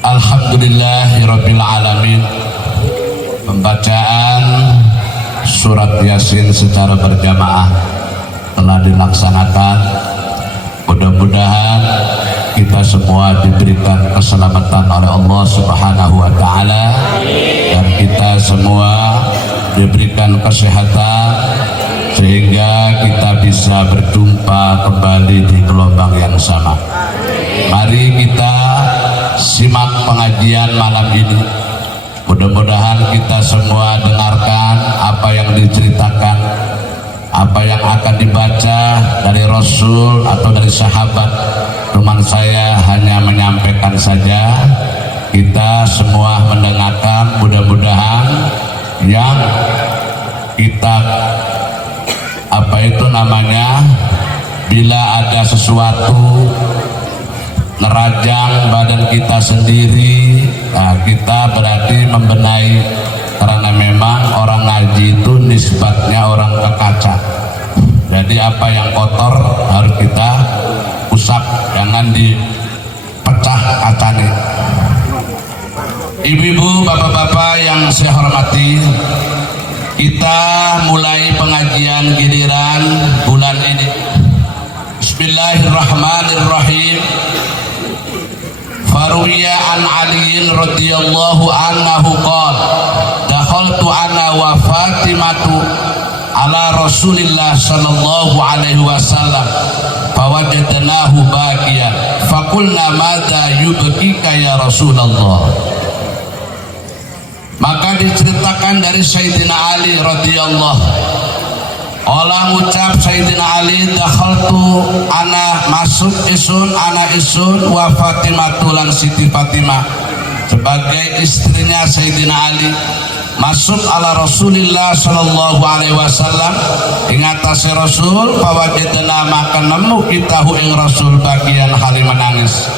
Alhamdulillahirabbil alamin. Pembacaan surat Yasin secara berjamaah telah dilaksanakan. Mudah-mudahan kita semua diberikan keselamatan oleh Allah Subhanahu wa taala dan kita semua diberikan kesehatan sehingga kita bisa berjumpa kembali di gelombang yang sama. Mari kita simak pengajian malam ini. Mudah-mudahan kita semua dengarkan apa yang diceritakan, apa yang akan dibaca dari Rasul atau dari sahabat. Teman saya hanya menyampaikan saja, kita semua mendengarkan. Mudah-mudahan yang kita bila ada sesuatu nerajang badan kita sendiri, nah kita berarti membenahi, karena memang orang ngaji itu nisbatnya orang ke kaca. Jadi apa yang kotor harus kita usap, jangan dipecah kacanya. Ibu-ibu, bapak-bapak yang saya hormati, kita mulai pengajian giliran bulan ini. Bismillahirrahmanirrahim. Faruwiya an aliyin radhiyallahu anhu qala dakhaltu ana wa Fatimatu ala Rasulillah sallallahu alaihi wasallam fawajadnahu baqiyan faqulna madza yubkika ya Rasulullah. Maka diceritakan dari Sayyidina Ali radhiyallahu, Allah ucap Sayyidina Ali, dakhaltu ana masuk isun ana isun wa Fatimah lan Siti Fatimah sebagai istrinya Sayyidina Ali masuk ala Rasulillah sallallahu alaihi wasallam ing atase Rasul, fawajadna maka nemu kita hu ing Rasul bagian hali menangis.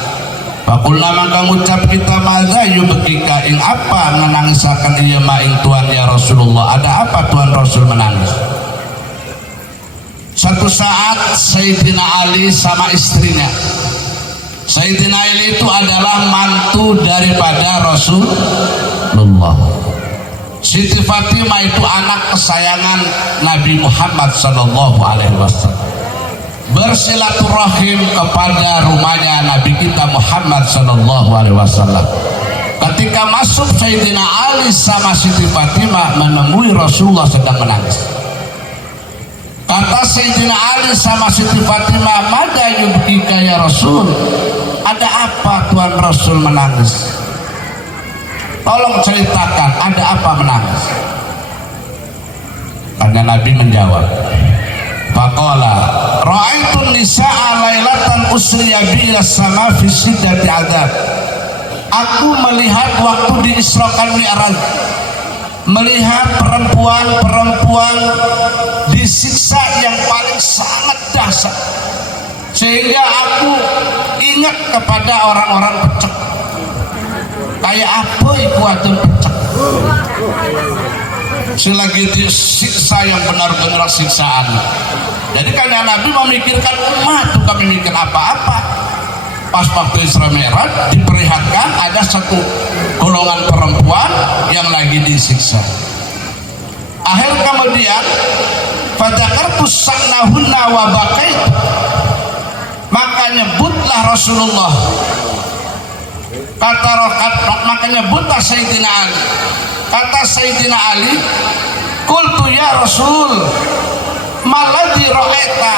Fakulna maka ngucap kita, madza yubkika, ing apa menangisakan iya ma ing Tuhan ya Rasulullah, ada apa Tuhan Rasul menangis? Satu saat Sayyidina Ali sama istrinya. Sayyidina Ali itu adalah mantu daripada Rasulullah. Siti Fatimah itu anak kesayangan Nabi Muhammad sallallahu alaihi wasallam. Bersilaturahim kepada rumahnya Nabi kita Muhammad sallallahu alaihi wasallam. Ketika masuk Sayyidina Ali sama Siti Fatimah menemui Rasulullah sedang menangis. Kata Sayyidina Ali sama Siti Fatimah, madza yubkika ya Rasul, ada apa Tuhan Rasul menangis? Tolong ceritakan, ada apa menangis? Karena Nabi menjawab, faqala ra'aitu nisa'a lailatan usriya bi as-sama fi siddati adab. Aku melihat waktu di Isra dan Mi'raj, melihat perempuan-perempuan disiksa yang paling sangat dahsyat, sehingga aku ingat kepada orang-orang pecek. Kayak apa iku adon pecek? Selagi disiksa yang benar-benar siksaan. Jadi karena Nabi memikirkan umat, bukan memikirkan apa-apa. Pas waktu Isra Mi'raj diperlihatkan ada satu golongan perempuan yang lagi disiksa. Akhir kemudian fadzakartu sa'nahunna wa baqait, maka nyebutlah Rasulullah, maka nyebutlah Sayyidina Ali. Kata Sayyidina Ali, qultu ya Rasul maladzi ra'aita?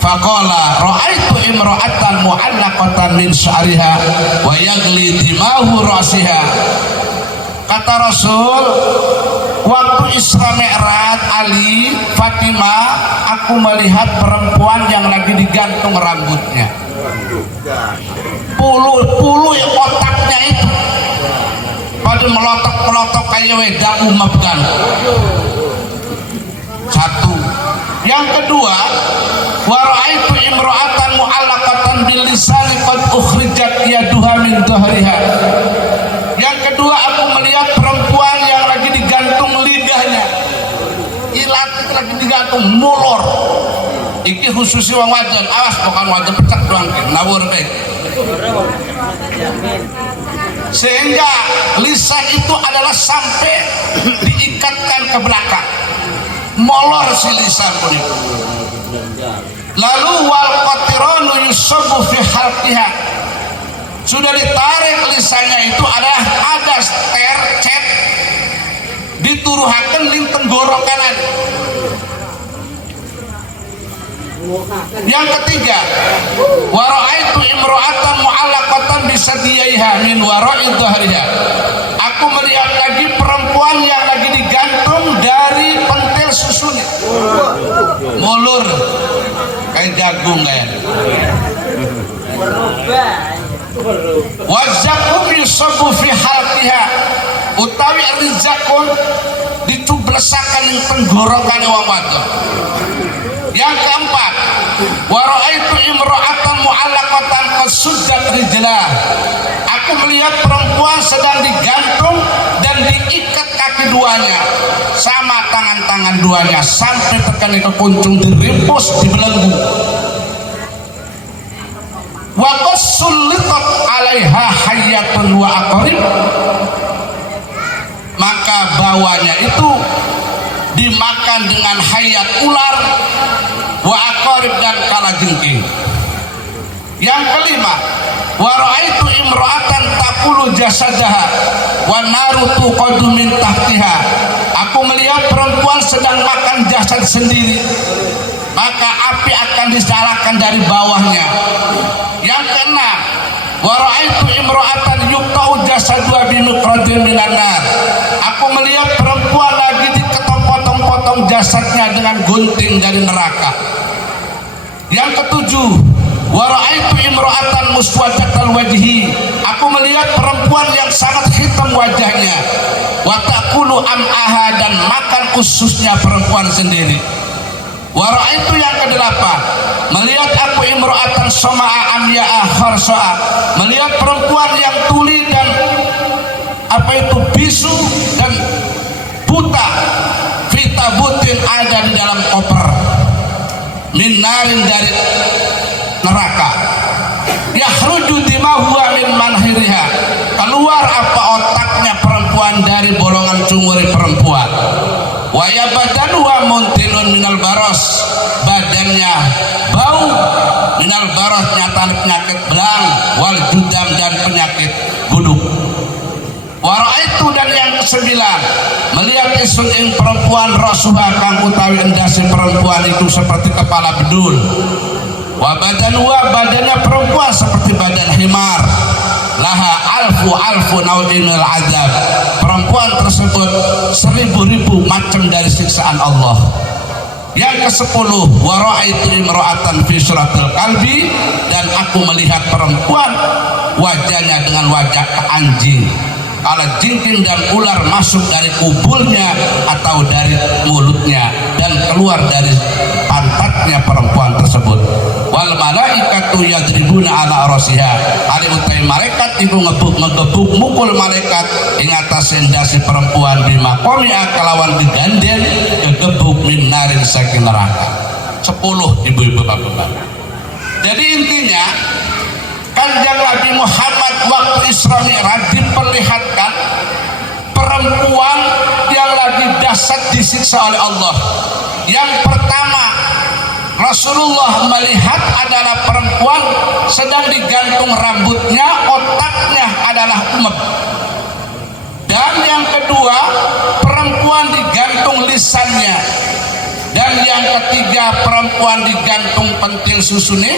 Faqala ra'aitu imra'atan mu'allaqatan min sya'riha wa yaghli dimahu ra'siha. Kata Rasul, waktu Isra Mi'raj Ali Fatimah, aku melihat perempuan yang lagi digantung rambutnya. Puluh yang otaknya itu pada melotok-melotok kayak wedak umap kan. Satu. Yang kedua, wa ra'aitu imra'atan mu'allaqatan bil lisani qad ukhrijat yaduha min dhahriha. Yang kedua, aku melihat perempuan yang lagi digantung lidahnya. Ilat itu lagi digantung mulur. Iki khususi wong wajan, awas bukan wajan pecak doang, nawur kayak. sehingga lisan itu adalah sampai diikatkan ke belakang, molor si lisan pun. Lalu wal qatiranu yusabu fi halqiha, sudah ditarik lisannya itu ada tercet dituruhaken ning tenggorokan. Yang ketiga, wa ra'aitu imra'atan mu'allaqatan bisadiyaiha min wara'i dhahriha, aku melihat lagi perempuan yang lagi digantung dari pentil susunya, mulur kayak jagung kayak. Wa zakum yusabu fi halqiha, utawi rizakun dicublesakan ing tenggorokane wong wadon. Yang keempat, wa ra'aitu imra'atan mu'allaqatan qasuddat rijlah, aku melihat perempuan sedang digantung dan diikat kaki duanya sama tangan-tangan duanya sampai tekan ke kuncung, dirimpus, dibelenggu. Wa qasullitat 'alaiha hayyatun wa aqrib, maka bawahnya itu dimakan dengan hayat ular, wa aqarib dan kalajengking. Yang kelima, wa ra'aitu imra'atan taqulu jasadaha wa naru tuqadu min tahtiha, aku melihat perempuan sedang makan jasad sendiri, maka api akan disalahkan dari bawahnya. Yang keenam, wa ra'aitu imra'atan yuqta'u jasaduha bi nuqradin minan nar, aku melihat perempuan lagi potong jasadnya dengan gunting dari neraka. Yang ketujuh, wa ra'aitu imra'atan muswaddatal wajhi, aku melihat perempuan yang sangat hitam wajahnya, wa taqulu am'aha, dan makan ususnya perempuan sendiri. Wa ra'aitu yang kedelapan, melihat aku imra'atan sama'a amya'a kharsa'a, melihat perempuan yang tuli dan bisu dan buta, tabutin ada di dalam koper min narin, dari neraka, yakhruju dimahuwa min manhiriha, keluar apa otaknya perempuan dari bolongan cunguri perempuan, wa yabadanuha muntilun minal baros, badannya bau, minal baros, nyata penyakit belang, wal judam, dan penyakit buduk. Wara itu, dan yang kesembilan, melihat isun ing perempuan rasuha kang utawi endasi perempuan itu seperti kepala bedul, wa badanua, badannya perempuan seperti badan himar, laha alfu naudinul azab, perempuan tersebut 1000 macam dari siksaan Allah. Yang ke-10, wa ra'aitu imra'atan fi suratil qalbi, dan aku melihat perempuan wajahnya dengan wajah anjing, kala jingking dan ular masuk dari kubulnya atau dari mulutnya dan keluar dari pantatnya perempuan tersebut. Wal malaikatu yadribuna ala rasiha, ali utai malaikat iku ngegebuk mukul malaikat ing atas endasi perempuan bima qami'a, kalawan digandeng kegebuk min narin saking neraka. 10 ibu-ibu bapak-bapak. Jadi intinya Kanjeng Nabi Muhammad waktu Isra Mi'raj diperlihatkan perempuan yang lagi dahsyat disiksa oleh Allah. Yang pertama, Rasulullah melihat adalah perempuan sedang digantung rambutnya, otaknya adalah umep. Dan yang kedua, perempuan digantung lisannya. Dan yang ketiga, perempuan digantung pentil susunya.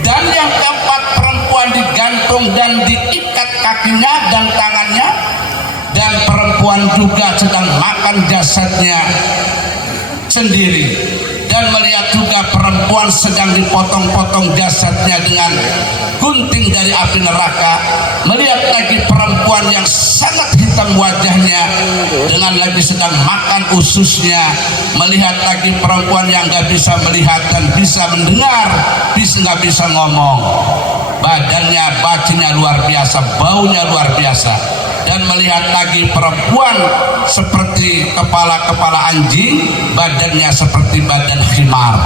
Dan yang keempat, perempuan digantung dan diikat kakinya dan tangannya. Dan perempuan juga sedang makan jasadnya sendiri. Dan melihat juga perempuan sedang dipotong-potong jasadnya dengan gunting dari api neraka. Melihat lagi perempuan yang sangat hitam wajahnya dengan lagi sedang makan ususnya. Melihat lagi perempuan yang gak bisa melihat dan bisa mendengar, gak bisa ngomong. Badannya, bajunya luar biasa, baunya luar biasa. Dan melihat lagi perempuan seperti kepala anjing, badannya seperti badan khimar.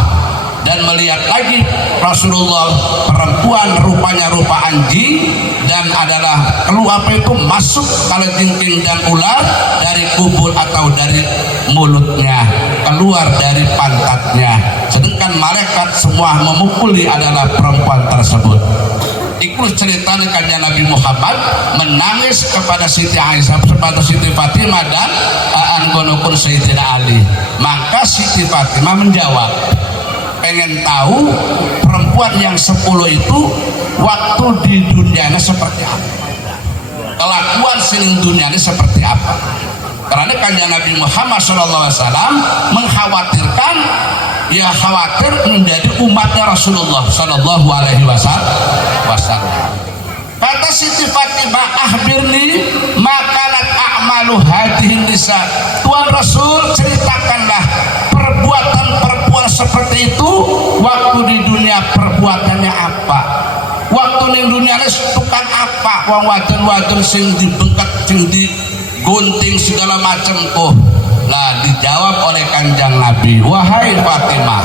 dan melihat lagi Rasulullah perempuan rupanya rupa anjing dan adalah keluar apa itu masuk kalajengking dan ular dari kubur atau dari mulutnya keluar dari pantatnya, sedangkan malaikat semua memukuli adalah perempuan tersebut. Ikut cerita kanjeng Nabi Muhammad menangis kepada Siti Aisyah, kepada Siti Fatimah dan anggonokun Sayyidina Ali. Maka Siti Fatimah menjawab, pengen tahu perempuan yang 10 itu waktu di dunianya seperti apa, kelakuan sining dunianya seperti apa. Karena kanjeng Nabi Muhammad SAW mengkhawatirkan, ya khawatir menjadi umatnya Rasulullah Sallallahu Alaihi Wasallam. Kata Siti Fatimah, akhbirni makanat a'malu hadihin nisa. Tuhan Rasul, ceritakanlah perbuatan seperti itu waktu di dunia perbuatannya apa, waktu di dunia ini tukang apa, wong wadon sing dibengket sing digunting segala macam tuh. Nah, dijawab oleh kanjeng Nabi, wahai Fatimah,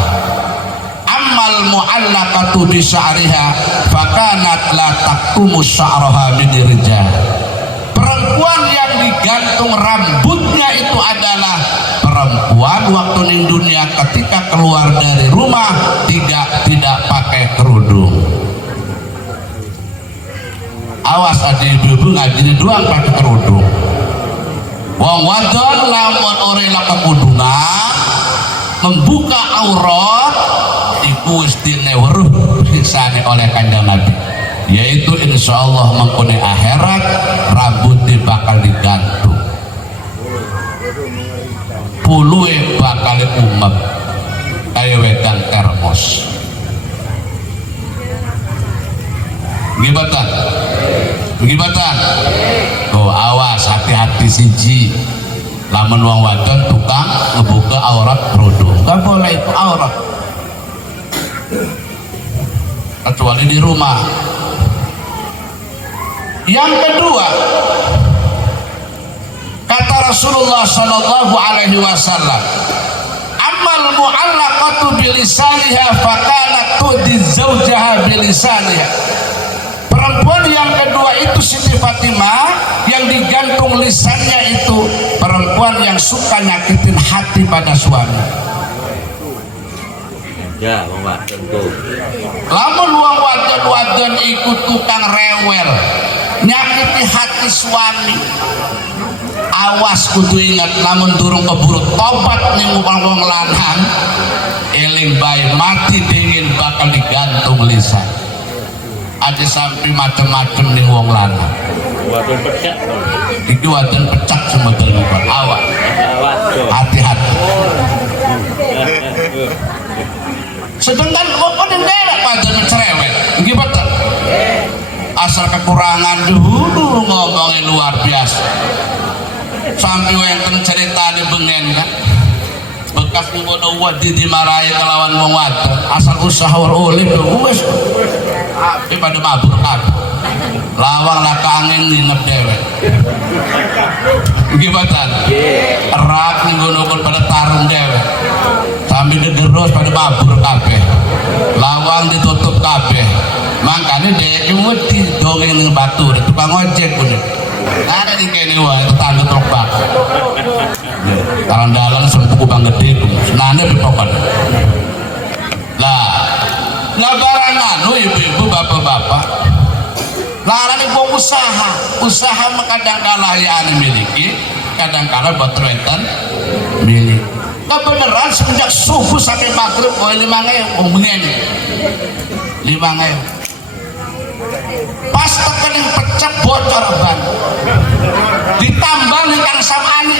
amal mu'allaqatu bi sya'riha fakanat la taqtumu sya'raha bidirja. Perempuan yang digantung rambutnya itu adalah perempuan waktu di dunia ketika keluar dari rumah tidak pakai kerudung. Awas ada ibu-ibu ngajini doang pakai kerudung. Wong wadon lamun orela kekudungan membuka aurat iku wis dineweruh pisane oleh kanjeng Nabi, yaitu insyaallah mengkone akhirat rambutnya bakal digantung, puluhe bakal umet kaya wedang termos. Gibatan tuh, awas hati-hati siji lamun wong wadon tukang ngebuka aurat kerudung, gak boleh itu aurat kecuali di rumah. Yang kedua, kata Rasulullah Sallallahu Alaihi Wasallam, amal mu'allaqatu bilisaniha fakanat tudi zaujaha bilisaniha. Perempuan yang kedua itu Siti Fatimah, yang digantung lisannya itu perempuan yang suka nyakitin hati pada suami. Ya, wong wadon tuh. Lamun wong wadon ikut tukang rewel, nyakiti hati suami. Awas kudu ingat, lamun durung keburu tobat ning wong lanang, eling bae mati dingin bakal digantung lisan. Ada sampai macam-macam nih wong lanang. Wadon pecah. Iki wadon pecah sebetulnya. Awas. Hati-hati. Sedangkan kok ndelok wadon cerewet. Nggih betul. Asal kekurangan dulu ngomongin luar biasa. Sampai wonten ceritane bengen kan. Bekas ngono wadi dimarahi kelawan wong wadon, asal usaha oleh wis ape pada mabur kabeh. Lawang lah angin nginep dhewe. Nggih boten? Nggih. Erak ngono kon pada tarung dhewe. Sambil dederos pada mabur kabeh. Lawang ditutup kabeh. Makane dhek wedi dongeng batur tukang ojek pun. Ada di kene wae tetangga trobak. Dalan-dalan sempuku bang gede senane betokan. Lah barang anu ibu-ibu bapak-bapak larang ibu usaha kadang-kala yang miliki, kadang-kala boten wonten milik. Kebenaran semenjak subuh sampai maghrib kowe 5.000 bengen. 5.000. Pas tekening pecah bocor ban. Ditambah nih kang samane.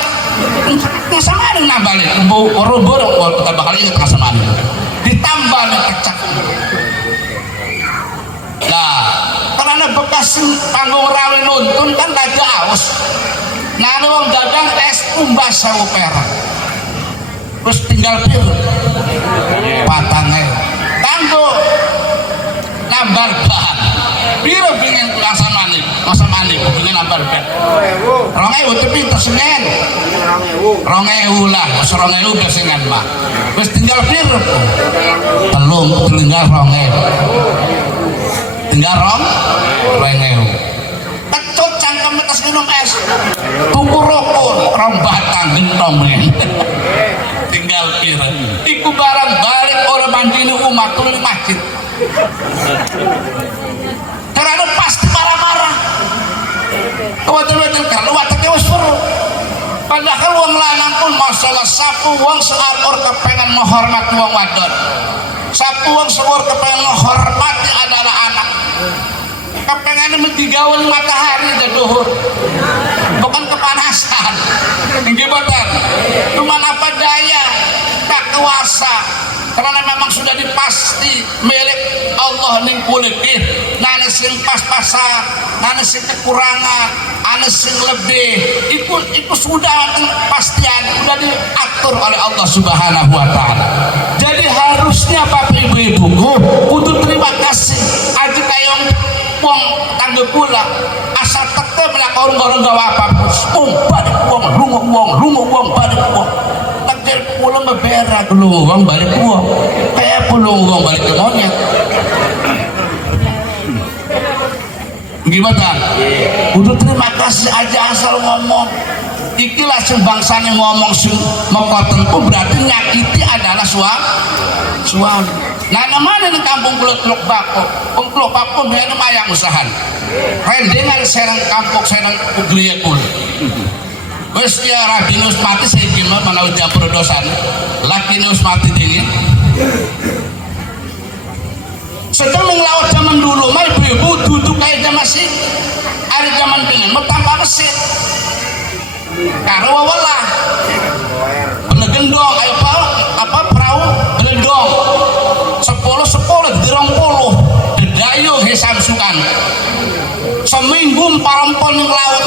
Kang samane nambali robo kita bakal inget kang samane. Ditambah nih pecah. Nah, karena bekas panggung rawe nuntun kan raja aus. Nah, wong dagang es umbas 1000 perak. Terus tinggal pir patangnya kanggo nambal bahan. Piro pengen masa mani pengen nambal bet 2000 tapi tersengen 2000 lah 2000 kesengan mah wis tinggal pir telung tinggal 2000 tinggal 2000 kecut cangkem atas minum es tuku rokok rong batang gentong tinggal pir iku barang balik orang bandini umat tuh di masjid karena pasti marah-marah kewajiban kalau wataknya wis perlu padahal wong lanang pun masalah sapu wong seatur kepengen menghormat wong wadon sapu wong seatur kepengen menghormati adalah anak kepengen mendigawan matahari dan duhur bukan kepanasan gimana cuma apa daya tak kuasa karena memang sudah dipasti milik Allah ning kulitin nane sing pas-pasan nane sing kekurangan ane sing lebih itu sudah pastian sudah diatur oleh Allah Subhanahu wa taala. Jadi harusnya Bapak Ibu-ibuku untuk terima kasih aja kayong wong tangga pula asal teke melak orang gawa apa balik wong balik wong takdir pulang beberak dulu wong balik wong kayak pulang wong balik ke monyet gimana? Udah terima kasih aja asal ngomong ikilah sing bangsane ngomong sing mekoten pun berarti nyakiti adalah suami nah namanya di kampung Teluk Bako Teluk Bako dia mayang usahan rendengan serang kampung serang ugliya kul wis ya Rabinus mati saiki mah menawi diampura dosane lakinus mati dingin sedang mengelawat zaman dulu mah ibu-ibu duduk kayak zaman masih ada zaman pengen mau tanpa mesin karo wawalah benegendong ayo apa perahu benegendong 10 dirong-puluh dedayo hesamsukan seminggu parampon yang laut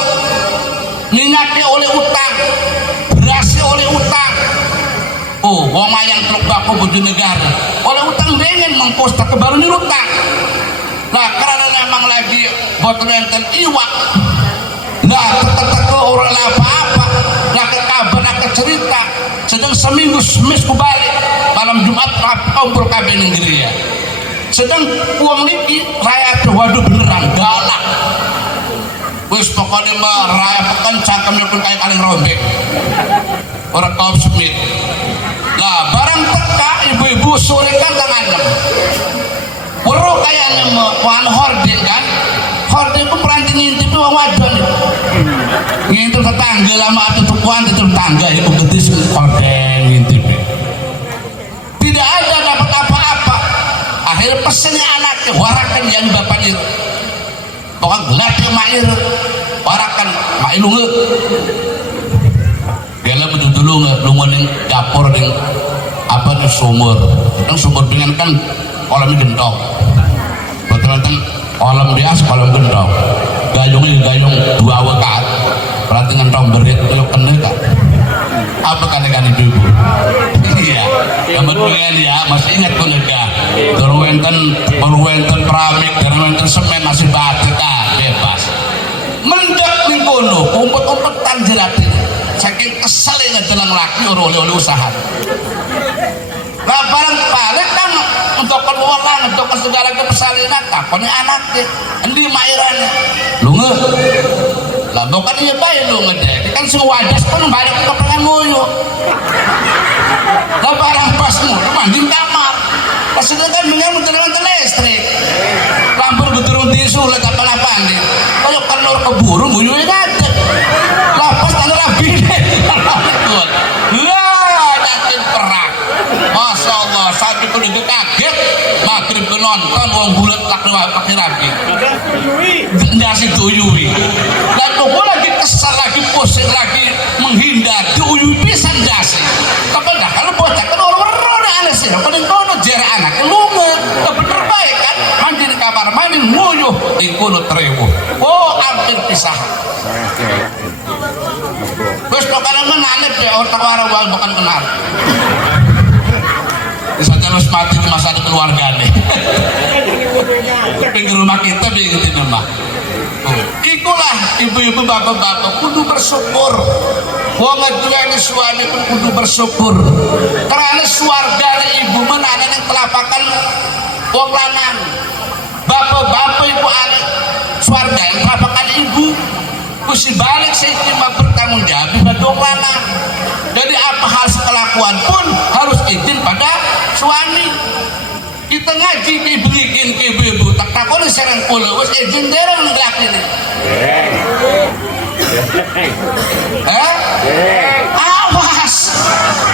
minyaknya oleh utang berasnya oleh utang wong mayang Teluk Bako Bojonegoro oleh utang pengen mengkosta kebaru nih utang nah karena memang lagi botol enten iwak nah teka orang apa-apa nah ke kabar nah ke cerita sedang seminggu semis kubalik malam Jumat kumpul kabin negeri ya sedang uang niki raya waduh beneran galak wis pokoknya mah raya pekan cangkemnya pun kayak kaleng robek orang kaum semit lah barang teka ibu-ibu sore kan tangan weruh kayaknya wan horden kan horden itu peranti ngintip itu wadon ngintip tetangga lama atau tukuan itu tetangga itu gedis horden ngintip tidak ada dapat apa-apa akhirnya pesennya anaknya warakan yang bapaknya pokoknya gelatnya mair warakan mair lunge dia lah dulu lunge yang dapur yang apa nih sumur dengan kan kolam gendong betul-betul kolam biasa kolam gendong gayung dua wakat berarti ngentong berit kalau kena kak apa kan ibu iya yang betul-betul ya masih ingat pun enggak berwenten peramik berwenten semen masih batik bebas mendak ning kono umpet-umpetan jeratin saking kesel ingat jalan laki oleh usaha nah barang balik kan untuk peluang untuk segala kesalinan takutnya anaknya endi mairannya lu nge lah bukan iya baik lu ngedek kan semua wajas pun balik ke pengen nguyu lah barang pasmu manjing kamar pas itu kan dengan mentelan listrik lampu beturun tisu lah apa nih kalau kenur keburu nguyu aja lah pas tanda rabi lah yakin perang Masya Allah saat itu udah kaget maghrib ke nonton wong bulet tak pakai rabi nyasi tuyui dan aku lagi kesal lagi pusing lagi menghindar tuyui pisan jasi tapi dah kalau bocah kan orang-orang aneh sih paling kono jera anak lu nggak bener baik kan mandi di kamar mandi nguyuh di kono terewu hampir pisah terus pokoknya menanip ya orang bukan kenal bisa terus mati di masa ada keluarga nih pinggir rumah kita bingung rumah Itulah ibu-ibu bapak-bapak kudu bersyukur. Wong ngeduweni suami pun kudu bersyukur. Karena swarga ibu menana yang telapakan wong lanang. Bapak-bapak ibu anak swarga yang telapakan ibu. Kusi balik saya cuma bertanggung jawab pada wong lanang. Jadi apa hal sekelakuan pun harus izin pada suami. Kita ngaji dibelikin ke ibu-ibu tak takut serang pulau wes izin dereng laki ini. Awas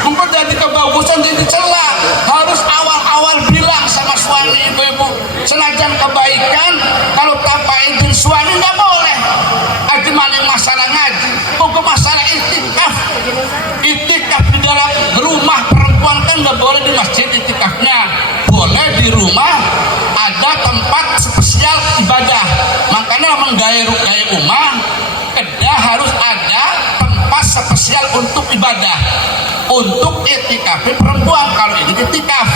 mungkin jadi kebagusan jadi celah. Harus awal-awal bilang sama suami ibu-ibu senajan kebaikan kalau tanpa izin suami nggak boleh. Aji maling masalah ngaji bukan masalah itikaf. Itikaf di dalam rumah perempuan kan nggak boleh di masjid itikafnya, boleh di rumah ada tempat spesial ibadah. Makanya menggaya rumah kedah harus ada tempat spesial untuk ibadah, untuk itikaf perempuan. Kalau ini itikaf,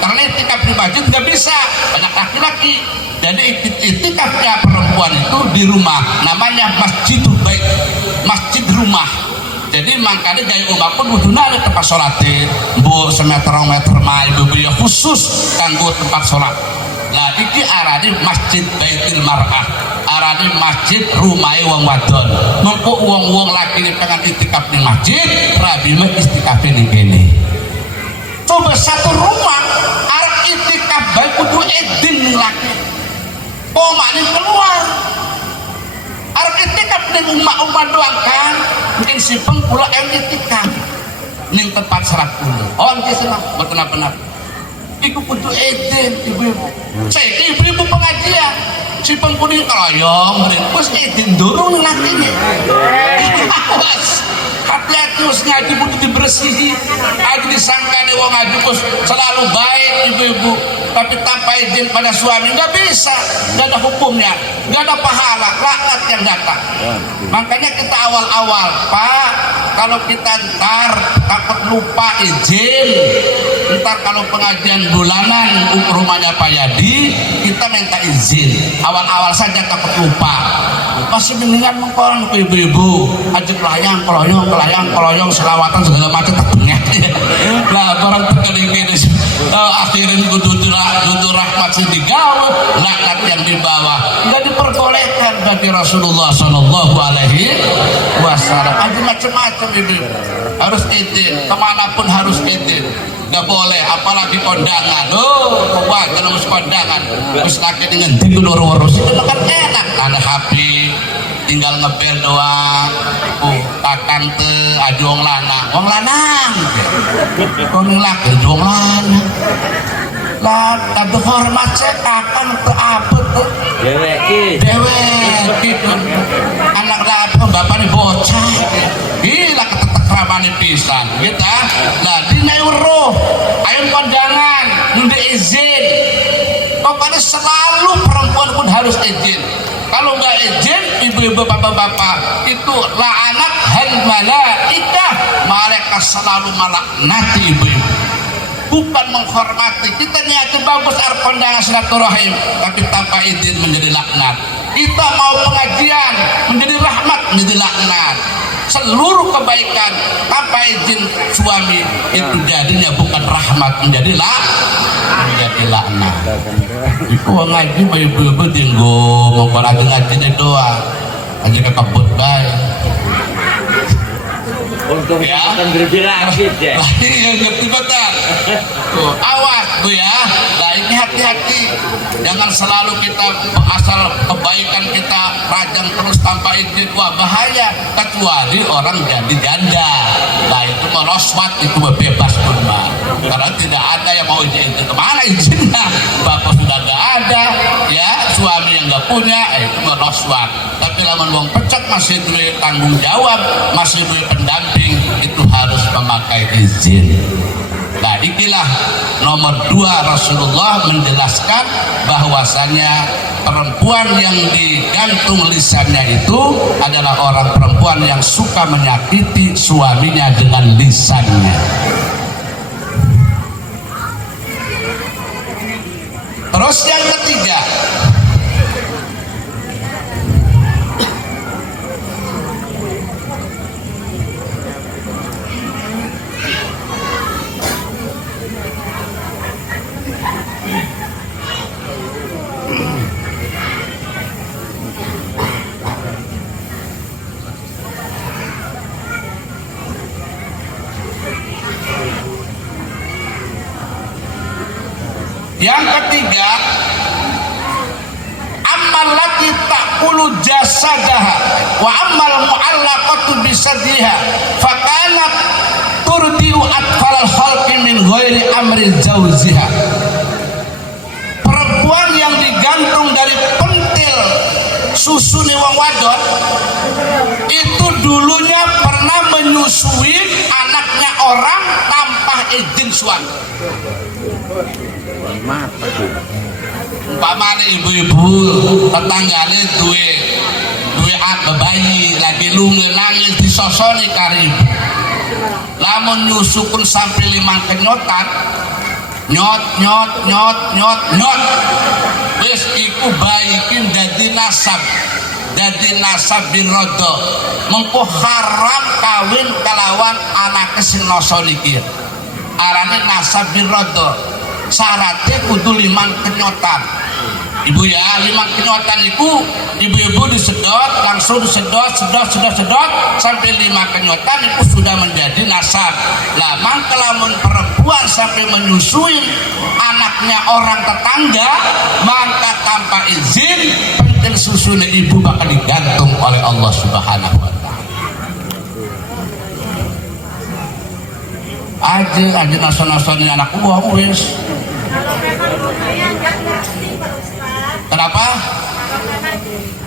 karena itikaf di masjid nggak bisa, banyak laki-laki. Jadi itikafnya perempuan itu di rumah, namanya masjidul bait, masjid rumah. Jadi makanya gaya rumah pun kuduna ada tempat sholatin, bu semeter mah ibu ya khusus kanggo tempat sholat. Lah iki arane masjid baitul mar'ah, arane masjid rumah wong wadon. Mengko wong-wong laki pengen itikaf di masjid, rabi mah itikaf ning kene. Coba satu rumah arep itikaf bae kudu izin ning laki. Omane keluar. Arep itikaf ning umat doang kan. Mungkin simpeng kula itikaf ning tempat serak kula. Oh nggih senang, mboten benar. Iku kudu izin ibu-ibu. Saiki ibu-ibu pengajian. Simpeng kuning keroyong, wis izin durung lakine. Hati-hati us ngaji kudu dibersihi. Aja disangkane wong ngaji us selalu baik ibu-ibu, tapi tanpa izin pada suami nggak bisa, nggak ada hukumnya, nggak ada pahala, laknat yang datang. Makanya kita awal-awal, Pak, kalau kita ntar takut lupa izin, ntar kalau pengajian bulanan rumahnya Pak Yadi, kita minta izin. Awal-awal saja takut lupa. Masih mendingan mengkoran ke ibu-ibu, ajak kelayang, selawatan segala macam tak banyak. Lah orang terkeling ini akhirnya kudu rahmat sing digawe, laknat yang dibawa nggak diperbolehkan bagi Rasulullah Shallallahu Alaihi Wasallam. Aja macam-macam ibu harus izin, kemanapun harus izin. Nggak boleh, apalagi kondangan. Kuat kalau harus kondangan, terus laki dengan tinggi urus itu kan enak. Ada HP, tinggal ngebel doang. Kakang te aju wong lanang. Wong laki aju wong lanang. Lah, kado hormat cek kakang te apa tuh? Dewek gitu. Anak lapor bapaknya bocah. Gila ketetek ramane pisan, gitu. Nah, dina euro, ayo kondangan, nunda izin. Pokoknya selalu perempuan pun harus izin. Kalau nggak izin, ibu-ibu bapak-bapak itu la'anat hal malaikah, mereka selalu melaknati ibu-ibu. Bukan menghormati. Kita niatnya bagus arep kondangan silaturahim, tapi tanpa izin menjadi laknat. Kita mau pengajian menjadi rahmat, menjadi laknat. Seluruh kebaikan tanpa izin suami itu jadinya bukan rahmat, menjadi laknat. Iku ngaji ibu-ibu tinggo ngomong ngaji doa aja kekebut baik. Untung ya akan berbilangi deh. Iya ngerti betul. Tuh, awas Bu ya. Nah ini hati-hati. Jangan selalu kita asal kebaikan kita rajang terus tanpa izin. Wah bahaya. Kecuali orang jadi janda. Nah itu meroswat, itu bebas pun Mbak. Karena tidak ada yang mau izin. Kemana izinnya? Bapak sudah nggak ada. Ya suami yang nggak punya, itu meroswat. Tapi lamun wong pecek masih duit tanggung jawab, masih duit pendamping, itu harus memakai izin. Nah inilah nomor 2 Rasulullah menjelaskan bahwasanya perempuan yang digantung lisannya itu adalah orang perempuan yang suka menyakiti suaminya dengan lisannya. Terus yang ketiga, Yang ketiga, ammal lati ta'kulu jasadaha wa ammal mu'allaqatu bisadiha fakanat turdiu atfalal khalqi min ghairi amri zawziha. Perempuan yang digantung dari pentil susune wong wadon itu dulunya pernah menyusui anaknya orang tanpa izin suami. Umpamane ibu-ibu tetanggane duwe bayi lagi lunge nangis disosoni karo ibu. Lamun nyusu pun sampai 5 kenyotan, nyot wis iku bayi iki dadi nasab birodo mengko haram kawin kelawan anak sing noso niki arane nasab birodo. Syaratnya kudu 5 kenyotan ibu ya. 5 kenyotan itu ibu-ibu disedot langsung disedot sampai 5 kenyotan itu sudah menjadi nasab. Lah mangkelamun perempuan sampai menyusui anaknya orang tetangga maka tanpa izin pentil susunya ibu bakal digantung oleh Allah Subhanahu wa ta'ala. Aja nason-nasoni anak buah wis. Kalau memang rumahnya nggak ngerti Pak Ustaz. Kenapa? Kalau memang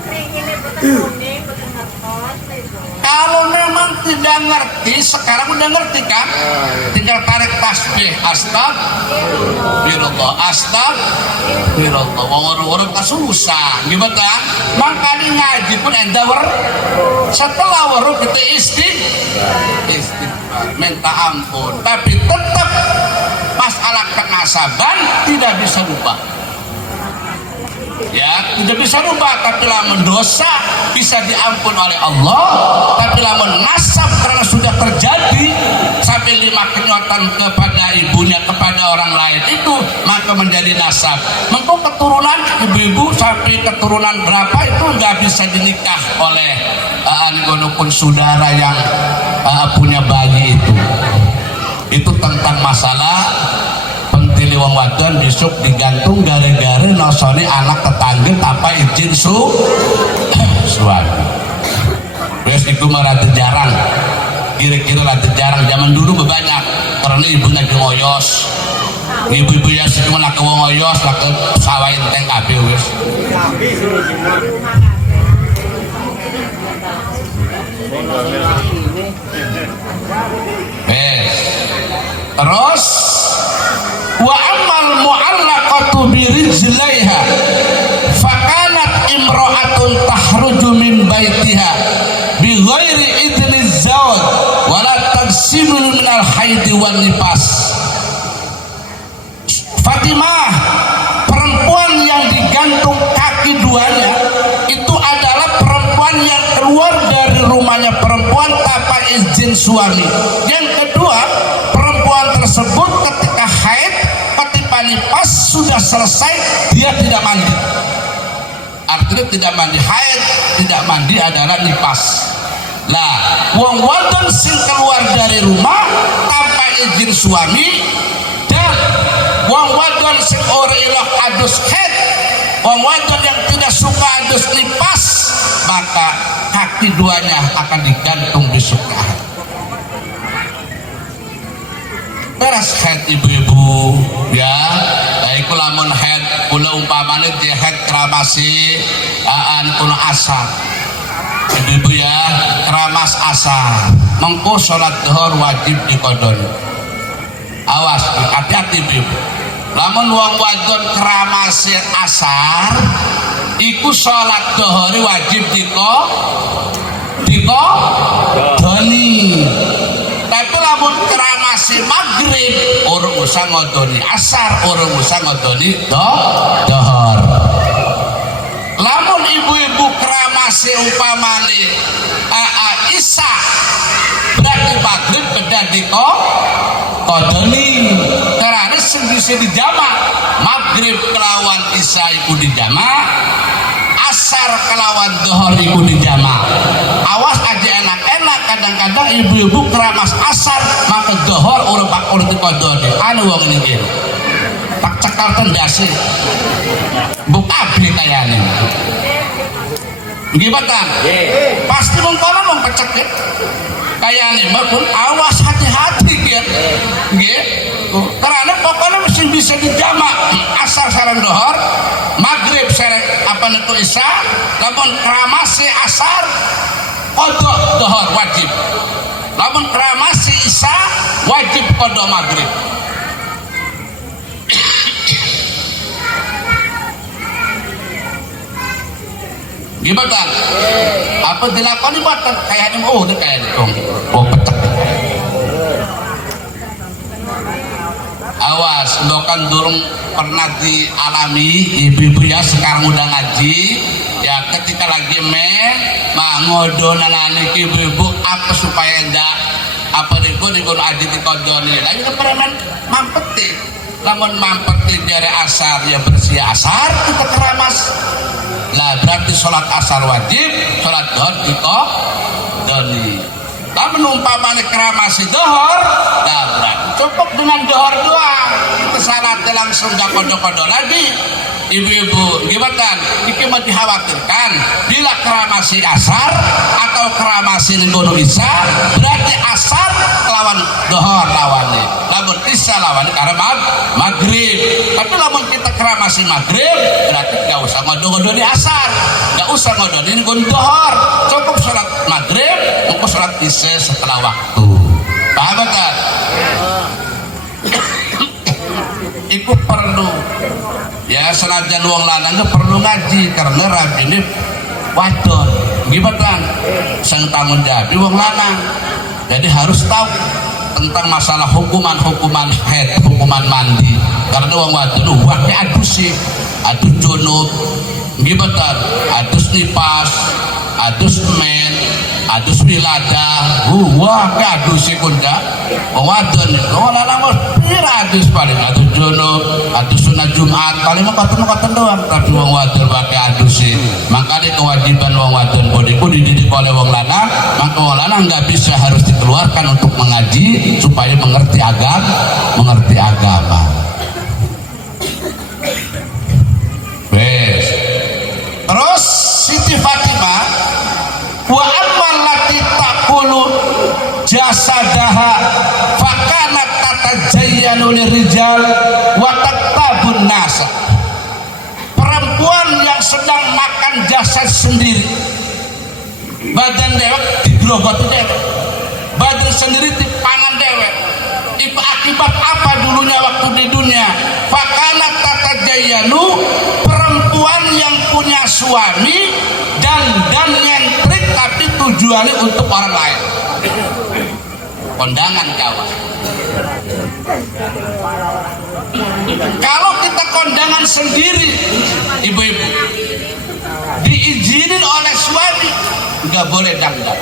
pengennya betul kuning, betul ngepot, itu. Kalau memang tidak ngerti, sekarang udah ngerti kan? Tinggal tarik tasbih, astagfirullah, astagfirullah. Orang-orang tak susah, gimana? Makanya ngaji pun endawer. Setelah waru kita istighfar, minta ampun. Tapi tetap masalah kenasaban tidak bisa rubah. Ya, tidak bisa rubah. Tapi lamun dosa bisa diampun oleh Allah. Tapi lamun nasab karena sudah terjadi sampai 5 kenyotan kepada ibunya kepada orang lain itu maka menjadi nasab. Mengko keturunan ibu-ibu sampai keturunan berapa itu nggak bisa dinikah oleh angonopun saudara yang punya bayi itu. Itu tentang masalah pentili wong wadon besok digantung gara-gara nosoni anak tetangga tanpa izin suami. Wes itu rada jarang, kira-kira rada jarang. Zaman dulu banyak karena ibunya ngoyos, ibu-ibu ya cuma nak wong ngoyos nak sawain teng kabeh wes. Terus wa amal mu'allaqatu birijlaiha fakanat imra'atun tahruju min baitiha bi ghairi idni zawj wa la tagsilu min al-haidi wan nifas. Fatimah, perempuan yang digantung kaki duanya itu adalah perempuan yang keluar dari rumahnya perempuan tanpa izin suami. Yang kedua, perempuan tersebut ketika haid, ketika nifas sudah selesai, dia tidak mandi. Artinya tidak mandi haid, tidak mandi adalah nifas. Lah, wong wadon sing keluar dari rumah tanpa izin suami dan wong wadon sing ora ilah adus haid, wong wadon yang tidak suka adus nifas, maka kaki duanya akan digantung besok hari. Beres head ibu-ibu ya, baik lamun head kula umpamane di head kramasi kuno asar ibu-ibu ya, keramas asar mengko sholat dhuhur wajib dikodon. Awas hati-hati ibu-ibu, lamun wong wadon kramasi asar iku sholat dhuhur wajib dikodoni. Tapi lamun keramasi maghrib urung usah ngodoni asar, urung usah ngodoni dohor. Lamun ibu-ibu keramasi umpamane isya berarti maghrib beda dikodoni karena sendiri dijamak. Maghrib kelawan isya iku dijamak, asar kelawan dohor iku dijamak. Awas aja enak-enak, kadang-kadang ibu-ibu keramas asar maka dohor urung pak urut dikodoni anu wong ini gitu tak cekal tendase buka abli kayane gimana pasti mengkono mempecek ya kayane maupun awas hati-hati ya karena pokoknya mesti bisa dijamak asar sarang dohor maghrib sarang apa itu isya namun kramasi asar kodok dohor wajib namun kramasi isya wajib kodok maghrib gimana apa dilakoni buatan kayak ini oh ini kayak itu oh petek awas dokan durung pernah dialami ibu-ibu ya sekarang udah ngaji ya ketika lagi ngodonan ibu-ibu apa supaya enggak apa dikon aji dikodoni lagi kepereman mampeti namun mampeti dari asar ya bersih asar kita keramas lah berarti sholat asar wajib sholat dohor dikodoni namun umpamanya keramasi dohor nah berarti cukup dengan dohor doang kita salatnya langsung gak kodok-kodok lagi ibu-ibu gimana ini mau dikhawatirkan bila keramasi asar atau keramasi ngono isya berarti asar lawan dohor lawannya namun isya lawannya karena maghrib tapi namun kita keramasi maghrib berarti gak usah ngodong-ngodong di asar gak usah ngodong ini dohor cukup sholat maghrib cukup sholat isya setelah waktu paham kan? Itu perlu ya senajan wong lanang perlu ngaji karena rajin wadon gimana sang tanggung jawab wong lanang jadi harus tahu tentang masalah hukuman haid hukuman mandi karena wong wadon waktu adus sih adus junub gimana adus nipas adus men adus wiladah wah adus sih kunca wong wadon wong lanang adus paling adus junub adus sunat Jumat paling mau koten doang tapi wong wadon pakai adus sih makanya kewajiban wong wadon bodiku dididik oleh wong lanang maka wong lanang nggak bisa harus dikeluarkan untuk mengaji supaya mengerti agama wes terus Siti Fatimah wa amman lati taqulu jasadaha fakanat tatajayyanu lirijal wa taktabun nas perempuan yang sedang makan jasad sendiri badan dewek digrogoti dewek badan sendiri dipangan dewek itu akibat apa dulunya waktu di dunia fakanat tatajayyanu perempuan yang punya suami dan nyentrik tapi tujuannya untuk orang lain kondangan kawan kalau kita kondangan sendiri ibu-ibu diizinin oleh suami nggak boleh dandan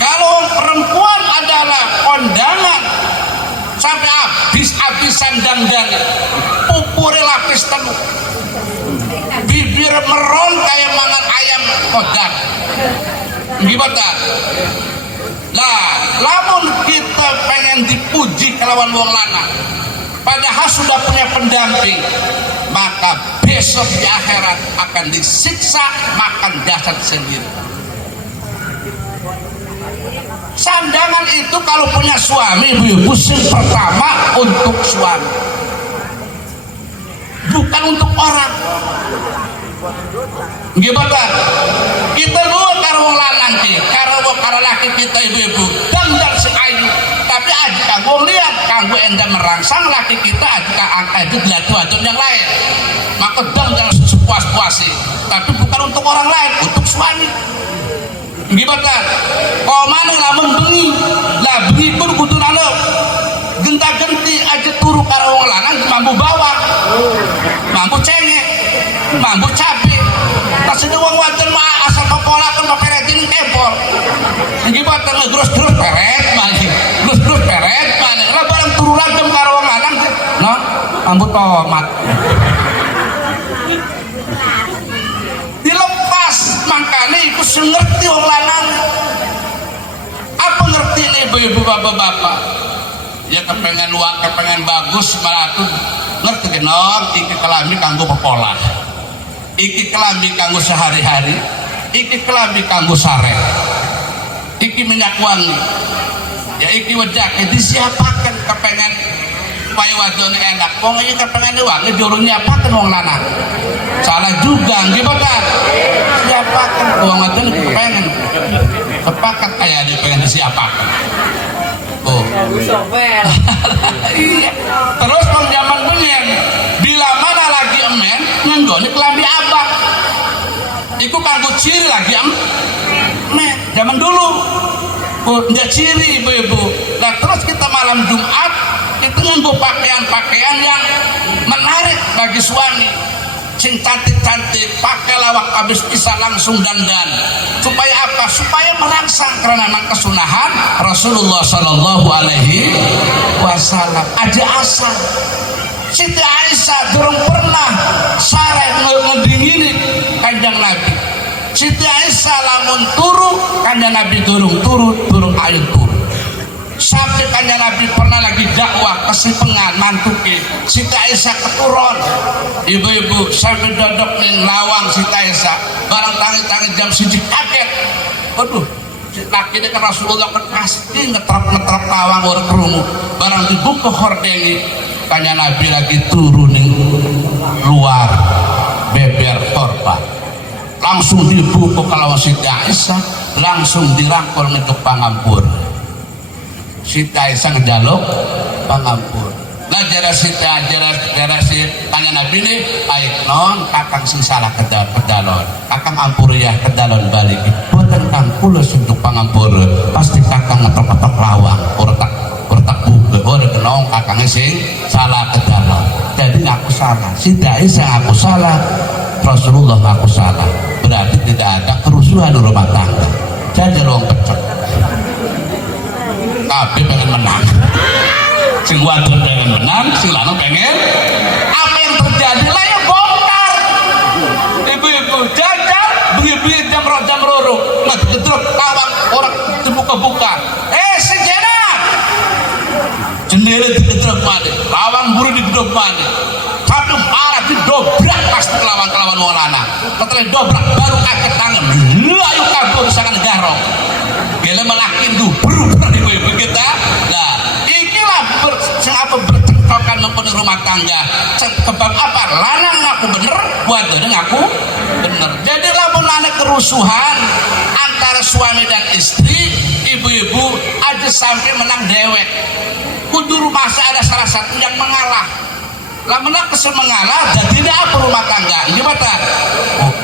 kalau perempuan adalah kondangan sampai habis-habisan dandan pupure lapis telur bibir meron kayak mangan ayam kodang gimana lah lamun kita pengen dipuji kelawan wong lanang padahal sudah punya pendamping maka besok di akhirat akan disiksa makan jasad sendiri sandangan itu kalau punya suami ibu-ibu pertama untuk suami bukan untuk orang gimana kita dulu karo wong lanang ki karo laki kita ibu-ibu dandan sing ayu tapi aja kanggo lihat kanggo enda merangsang laki kita aja diladu-adu yang lain maka dandan sepuas-puasi tapi bukan untuk orang lain untuk suami gimana kau mana lamun bengi lah bengi pun kudu nalo genta-genti aja turu karo wong lanang mampu bawa mampu cengek mampu cabai kasih uang wajan mah asal pepolakan pakai rejim kebol gimana ngegrus-grus peret balik grus-grus peret balik lah barang turu ragam karo wong lanang no mampu tomat dilepas makanya itu ngerti wong lanang apa ngerti nih ibu-ibu bapak-bapak ya kepengen luak kepengen bagus malah tuh ngerti kenal iki kelambi kanggo pepolah iki kelambi kanggo sehari-hari iki kelambi kanggo sare iki minyak wangi ya iki wedake disiapakan kepengen supaya wadone enak wong iki kepengen wangi juru nyiapakan wong lanang salah juga gimana siapakan wong wadone kepengen sepakat kayak dia pengen disiapakan oh iya terus bang zaman benyen bila mana lagi emen ngenggoni kelambi abang iku kanggo ciri lagi emen zaman dulu oh nggak ciri ibu-ibu nah terus kita malam Jumat kita nganggo pakaian-pakaian yang menarik bagi suami sing cantik-cantik pakai lawak habis bisa langsung dandan supaya apa? Supaya merangsang karena memang kesunahan Rasulullah Shallallahu Alaihi Wasallam aja asal Siti Aisyah durung pernah sareh ngedingini kanjeng Nabi Siti Aisyah lamun turu kanjeng Nabi durung air turu sampai kanjeng Nabi pernah lagi dakwah kesipengan mantuke Siti Aisyah keturun ibu-ibu sampai dodok ning lawang Siti Aisyah barang tangi-tangi jam 1 kaget aduh laki ini kan Rasulullah kan pasti ngetrap lawang orang kerungu barang dibuka hordengi kanjeng Nabi lagi turun ning luar beber korban langsung dibuka kalau Siti Aisyah langsung dirangkul ngeduk pangampur Siti Aisyah ngejaluk pangampur nah jara Siti tanya Nabi ini baik non kakang sing salah kedalon kakang ampur ya kedalon balik buatan kang kula sunduk pangampur pasti kakang ngetok-ngetok lawang urtak buka orang kenong kakangnya sing salah kedalon jadi aku salah Siti Aisyah aku salah Rasulullah aku salah berarti tidak ada kerusuhan di rumah tangga jadi ruang pecah kabeh pengen menang sing wadon pengen menang sing lanang pengen apa yang terjadi lah ya bongkar ibu-ibu jajan beri-beri jam roro ngedruk lawang orang dibuka-buka sejenak jendela digedruk mana lawang buru digedruk mana satu marah didobrak pasti kelawan orang lanang setelah dobrak baru kaget tangan layu kabur sangat garong bila melaki itu berubah ibu-ibu kita nah inilah bercengkokan mempunyai rumah tangga sebab apa lanang ngaku bener wadon ngaku bener jadi lamun ada kerusuhan antara suami dan istri ibu-ibu aja sampai menang dewek kudu rumah ada salah satu yang mengalah lamun kesel mengalah dan tidak apa rumah tangga gimana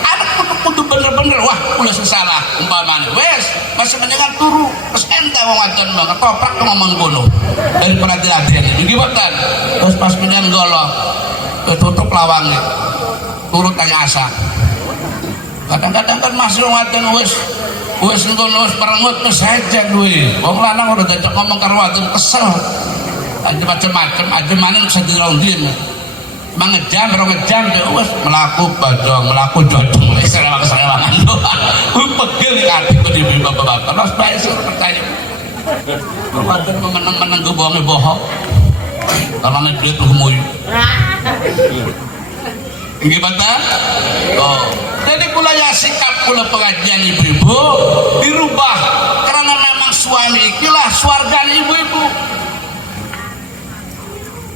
ada kudu bener-bener wah udah salah umpamanya wes masih mendingan turu terus ente wong wadon mah ketoprak ngomong gono daripada diladen iki boten terus pas mendingan golong tutup lawangnya turut tanya asa kadang-kadang kan masih wong wadon wes ngono wis merengut wis sejen kuwi wong lanang udah diajak ngomong karo wadon kesel aja macam-macam aja mana bisa dirondin mengejam wes melaku bajong melaku dodong serewangan doa pegel hati di bapak-bapak terus baik sih percaya wadon menang-menang gue bohong kalau ada duit lu muyu gimana? Oh jadi kula ya sikap kula pengajian ibu-ibu dirubah karena memang suami ikilah swarga ibu-ibu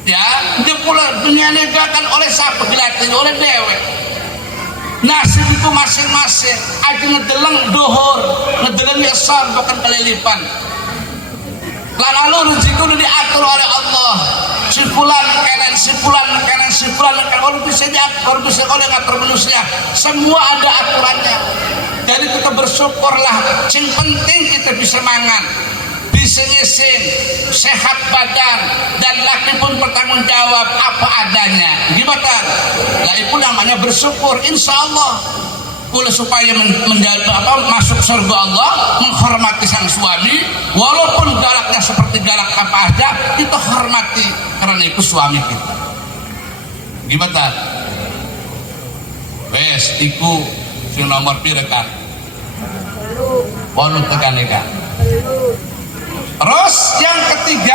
ya dia pula dunia negakan oleh siapa dilatih oleh dewek nasib itu masing-masing aja ngedeleng dohor ngedeleng yasar bukan kelilipan lalu rezeki itu diatur oleh Allah si fulan orang bisa diatur bisa oleh ngatur manusia semua ada aturannya jadi kita bersyukurlah yang penting kita bisa mangan bisa ngisin sehat badan dan laki pun bertanggung jawab apa adanya gimana lah itu namanya bersyukur insya Allah pula supaya masuk surga Allah menghormati sang suami walaupun galaknya seperti galak apa aja kita hormati karena itu suami kita gimana wes iku sing nomor pira Kak 8 tekan Kak Terus yang ketiga,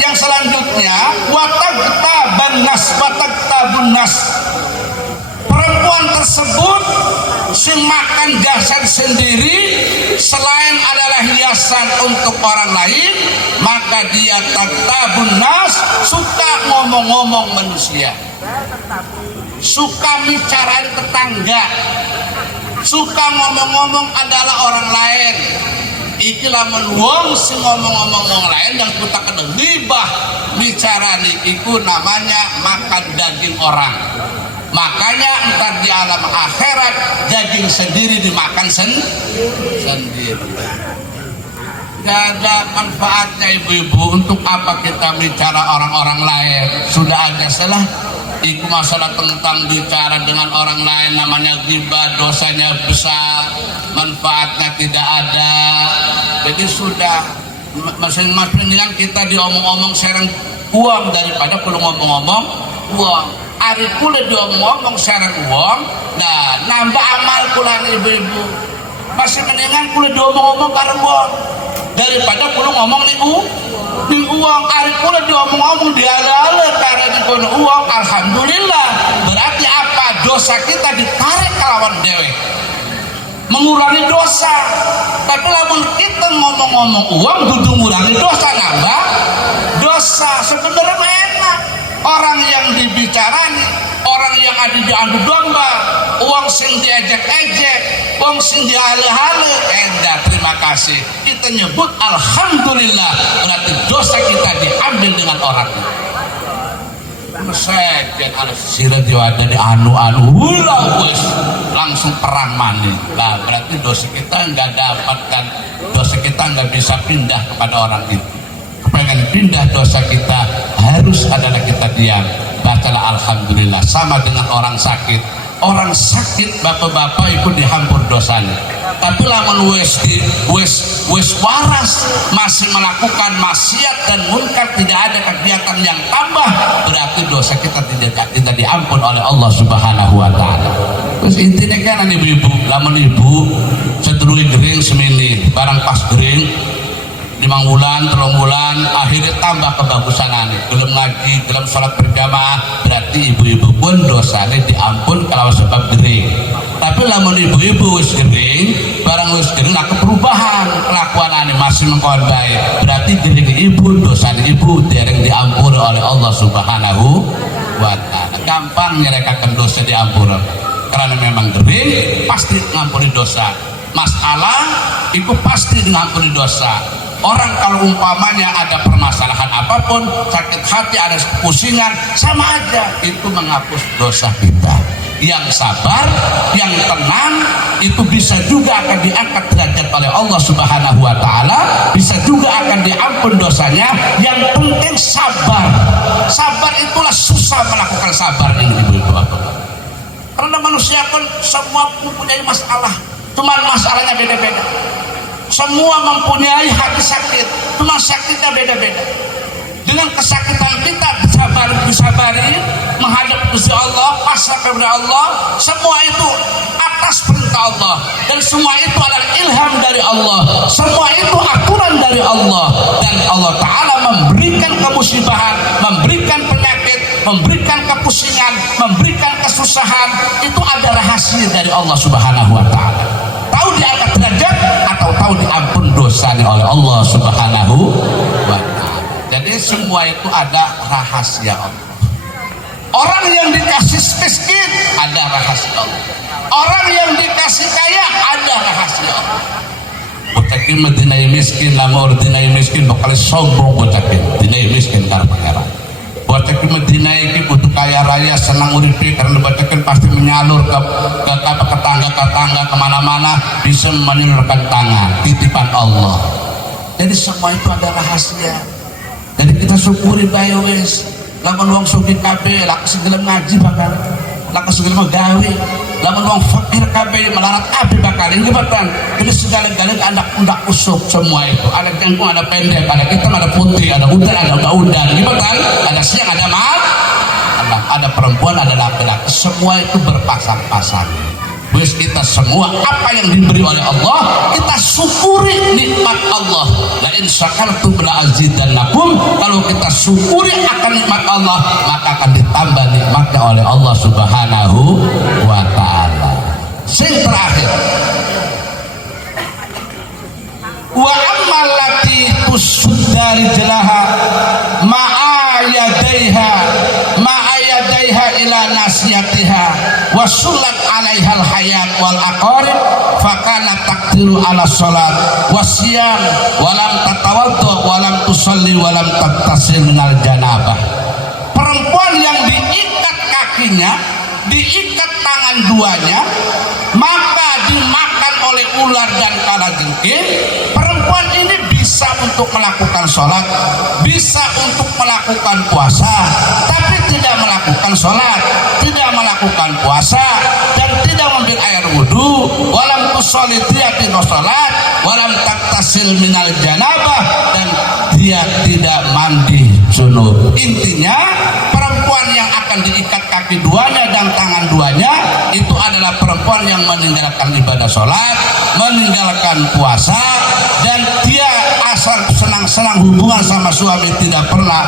yang selanjutnya, watagtabun nas. Perempuan tersebut si makan gasan sendiri selain adalah hiasan untuk orang lain, maka dia taktabun nas, suka ngomong-ngomong manusia, suka bicarain tetangga, suka ngomong-ngomong adalah orang lain. Iki lamun wong sing ngomong-ngomong wong lain yang kita kena ghibah bicarani iku namanya makan daging orang. Makanya entar di alam akhirat daging sendiri dimakan sendiri. Gak ada manfaatnya ibu-ibu. Untuk apa kita bicara orang-orang lain? Sudah ada salah. Iku masalah tentang bicara dengan orang lain namanya ghibah, dosanya besar, manfaatnya tidak ada. Jadi sudah masing-masing yang kita diomong-omong serang uang daripada perlu ngomong-ngomong uang. Ari kula diomong-omong serang uang, nah nambah amal kula ibu-ibu. Masih mendingan kula diomong-omong karena uang daripada perlu ngomong nih di uang. Ari kula diomong-omong diala-ala karena di uang. Alhamdulillah, berarti apa? Dosa kita ditarik ke lawan dewe, mengurangi dosa. Tapi lamun kita ngomong-ngomong uang dudu ngurangi dosa, nambah dosa. Sebenarnya enak. Orang yang dibicarani, orang yang ada diadu domba, uang sing diejek-ejek, uang sing diale-hale, terima kasih. Kita nyebut alhamdulillah, berarti dosa kita diambil dengan orang. Sejen ada sirah ada di anu-anu wes langsung perang mani. Nah, berarti dosa kita nggak dapatkan, dosa kita nggak bisa pindah kepada orang itu. Pengen pindah dosa kita harus adalah kita diam, bacalah alhamdulillah. Sama dengan orang sakit. Orang sakit bapak-bapak itu dihampur dosanya. Tapi lamun wes waras masih melakukan maksiat dan munkar, tidak ada kegiatan yang tambah, berarti dosa kita tidak diampun oleh Allah Subhanahu wa taala. Terus intinya kan ibu-ibu, lamun ibu sedului gering semini, barang pas gering 5 bulan, 3 bulan, akhirnya tambah kebagusan aneh, belum ngaji, belum sholat berjamaah, berarti ibu-ibu pun dosanya diampun kalau sebab gering. Tapi lamun ibu-ibu wis gering, barang wis gering, nah perubahan kelakuan aneh masih mengkawan baik, berarti gering ibu, dosanya ibu dereng diampun oleh Allah Subhanahu wa ta'ala. Gampang nyerekakan dosa diampun, karena memang gering pasti ngampuni dosa. Masalah itu pasti ngampuni dosa. Orang kalau umpamanya ada permasalahan apapun, sakit hati, ada pusingan, sama aja itu menghapus dosa kita. Yang sabar, yang tenang, itu bisa juga akan diangkat derajat oleh Allah Subhanahu wa taala, bisa juga akan diampun dosanya. Yang penting sabar. Sabar itulah susah melakukan sabar ini ibu-ibu bapak. Karena manusia pun semua mempunyai masalah, cuman masalahnya beda-beda. Semua mempunyai hati sakit, cuma sakitnya beda-beda. Dengan kesakitan kita disabari, menghadap Gusti Allah, pasrah kepada Allah. Semua itu atas perintah Allah, dan semua itu adalah ilham dari Allah. Semua itu aturan dari Allah, dan Allah Ta'ala memberikan kemusibahan, memberikan penyakit, memberikan kepusingan, memberikan kesusahan. Itu ada rahasia dari Allah Subhanahu wa Ta'ala. Tahu diangkat derajat atau tahu diampun dosanya oleh Allah Subhanahu wa ta'ala. Jadi semua itu ada rahasia Allah. Orang yang dikasih miskin ada rahasia Allah. Orang yang dikasih kaya ada rahasia Allah. Botakin medinai miskin, lama ordinai miskin bakal sombong botakin dinai miskin karena pangeran. Botakin medinai ini butuh kaya raya, senang uripi, karena botakin pasti menyalur ke tetangga kemana-mana, bisa menyalurkan tangan, titipan Allah. Jadi semua itu ada rahasia. Jadi kita syukuri bae wis. Lamun wong sugih kabeh, lak segelem ngaji bakal, lak segelem gawe. Lamun wong fakir kabeh melarat kabeh bakal ini betan. Jadi segala-galanya ada undak usuk semua itu. Ada jangkung, ada pendek, ada hitam, ada putih, ada udan, ada udang. Ini betan. Ada siang, ada malam. Ada perempuan, ada laki-laki. Semua itu berpasang-pasang. Wis kita semua apa yang diberi oleh Allah kita syukuri nikmat Allah. La in syakartum la azidannakum. Kalau kita syukuri akan nikmat Allah maka akan ditambah nikmatnya oleh Allah Subhanahu wa taala. Sing terakhir, wa ammal lati tusuddari jalaha ma'ayadaiha ila nasiyatiha wa sulat alaihal hayat wal aqarib fakana takdiru ala salat wasiyam walam tatawaddu walam tusalli walam tattasil minal janabah. Perempuan yang diikat kakinya, diikat tangan duanya, maka dimakan oleh ular dan kalajengking, perempuan ini bisa untuk melakukan sholat, bisa untuk melakukan puasa, tapi tidak melakukan sholat, tidak melakukan puasa, dan tidak mengambil air wudhu, walam tusolli tiyakin sholat, walam taktasil minal janabah, dan dia tidak mandi junub. Intinya perempuan yang akan diikat kaki duanya dan tangan duanya itu adalah perempuan yang meninggalkan ibadah sholat, meninggalkan puasa, dan dia asal senang-senang hubungan sama suami tidak pernah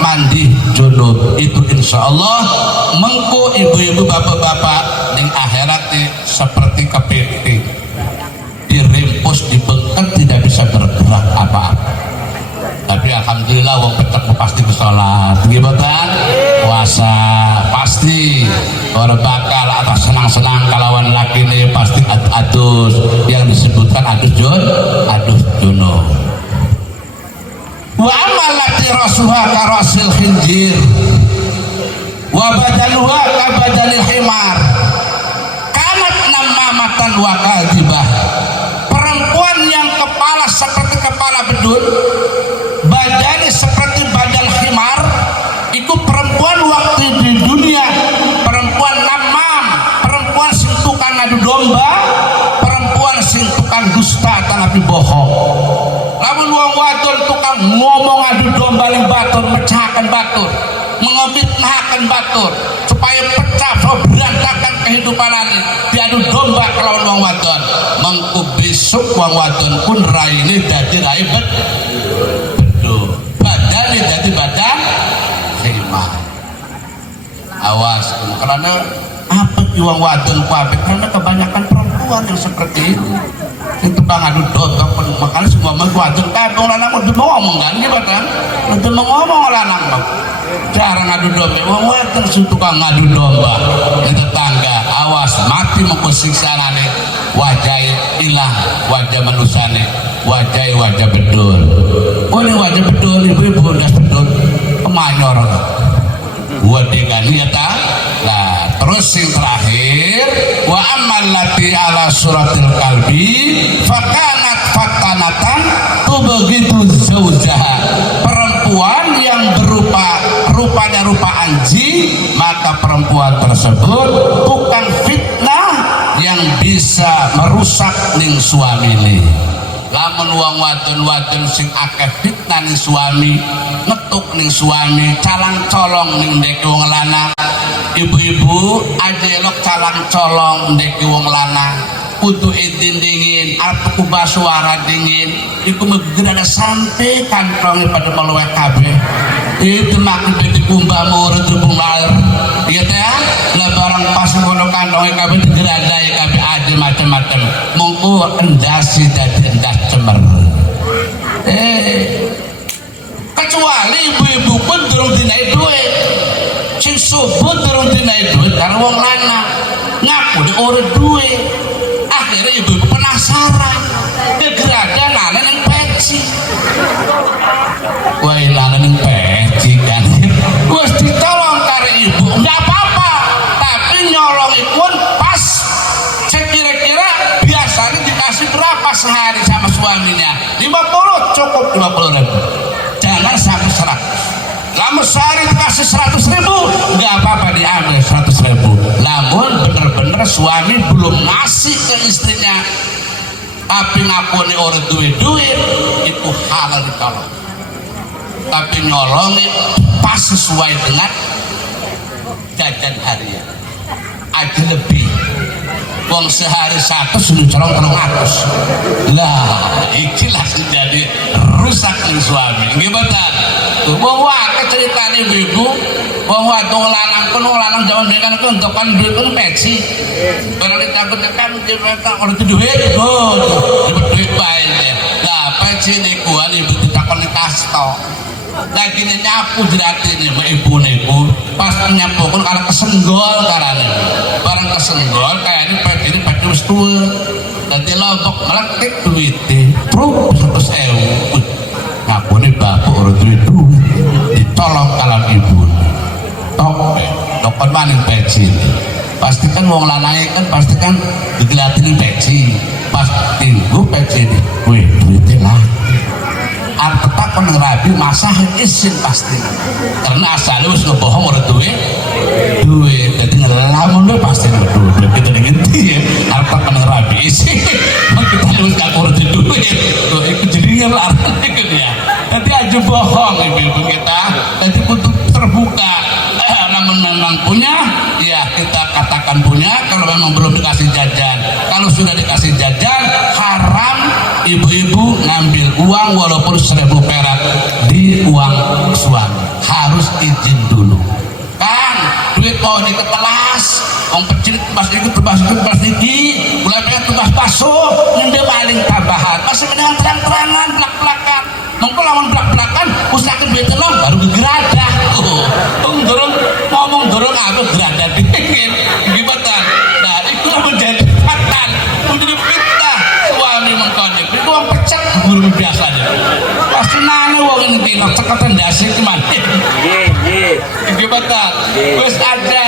mandi junub. Itu insya Allah mengko ibu-ibu bapak-bapak di akhirat seperti kepiting dirimpus dibengket tidak bisa bergerak apa-apa. Tapi alhamdulillah wong petek pasti ke sholat gimana puasa pasti orang bakal atas senang-senang kalawan laki ini pasti adus yang disebutkan adus junub. Wa amalati rasuha karasil khinjir wa badaluha kabadalil himar kanat namamatan wa kadhibah. Perempuan yang kepala seperti kepala bedul, badannya seperti badan khimar, itu perempuan waktu di dunia perempuan namam, perempuan sing tukang ngadu domba, perempuan sing tukang dusta tapi bohong. Lamun wong wadon tukang ngomong adu domba ning batur, mecahkan batur, mengfitnahkan batur supaya pecah so berantakan kehidupan ini, diadu domba kelawan wong wadon, mengku besok wong wadon pun raine dadi rai badannya jadi badan khimar. Awas karena apa wong wadon kuwi karena kebanyakan perempuan yang seperti itu bang adu domba makanya semua wadon kabeh lanang udah ngomong kan gimana udah ngomong lanang jarang adu domba wong wadon sing tukang ngadu domba di tetangga. Awas mati mengkusiksanane wajah ilang wajah manusane wajah bedul. Oh ini wajah bedul ibu-ibu das bedul kemanyor wadegan ya ta. Nah terus yang terakhir wa amallati ala suratil kalbi fakanat fatanatan tu begitu zaujaha. Perempuan yang rupanya rupa anjing, maka perempuan tersebut bukan fitnah yang bisa merusak ning suami ini. Lamun wong wadon sing akeh fitnah ning suami, ngetuk ning suami, calang colong ning ndeke wong lanang. Ibu-ibu ajelok calang colong ndeke wong lanang. Kudu idin dingin, arep kubah suara dingin, iku megera sampai kantongnya pada meluweh kabeh. Itu makin beti kumbah murut hubung lar. Iya teh, lah barang pas ngono kantongnya kabeh digeradai kabeh aja macam-macam. Mongko endasi dadi endas cemer. Kecuali ibu-ibu pun durung dinai duit. Sing subuh durung dinai duit karo wong lanang. Ngaku di ora duit. Akhirnya ibu-ibu penasaran kegeradan ana ning peci. Wah ilana ning peci kan wis ditolong karo ibu enggak apa-apa, tapi nyolong pun pas sekira-kira biasanya dikasih berapa sehari sama suaminya 50 cukup 50.000 jangan sampai 100. Lamun sehari dikasih 100.000 enggak apa-apa diambil 100.000. Namun bener-bener suami belum ngasih ke istrinya tapi ngakuni orang duit itu halal ditolong, tapi nyolongin pas sesuai dengan jajan harian aja lebih wong sehari 100 sudah colong 300 lah ikilah jadi rusak nih suami gimana tuh wong wae ceritane ibu wong wadon lanang pun lanang zaman biyen kan entukan duit kan peci barang ditakut kan diminta kalau itu duit go duit bae lah peci niku ibu ditakoni kasto lagi nyapu dirati nih mbak ibu pas nyapu kan kalau kesenggol karena barang kesenggol kayak ini peci ini peci wis tua nanti lombok melekit duitnya terus 100.000 ngapu nih bapak orang duit ditolong kalam ibu tok dokon maning peci pasti kan wong lanang kan pasti kan digelatin peci pas tinggu peci ini wih duitnya lah artetak kon rabi masah isin pasti karena asalnya wis ngebohong orang duit jadi ngelamun deh pasti duit kita ngerti ya artetak kon rabi isin kita harus gak urut duit itu jadinya larang gitu ya jadi aja bohong ibu kita jadi untuk terbuka namun memang punya ya kita katakan punya kalau memang belum dikasih jajan kalau sudah dikasih jajan haram ibu-ibu ngambil uang walaupun 1.000 perak di uang suami harus izin dulu kan duit mau diketelas orang kecil tebas itu tebas iki mulai tebas paso ini paling tambahan masih dengan terang-terangan belak-belakan mungkin lawan belak-belakan usahakan duit telong baru gegeradah ngomong dorong aku geradah dingin gimana nah itulah menjadi fatal menjadi fitnah suami mengkonek itu orang pecah guru biasa deh pasti nanya orang ini bilang cekatan dasar gimana gimana terus ada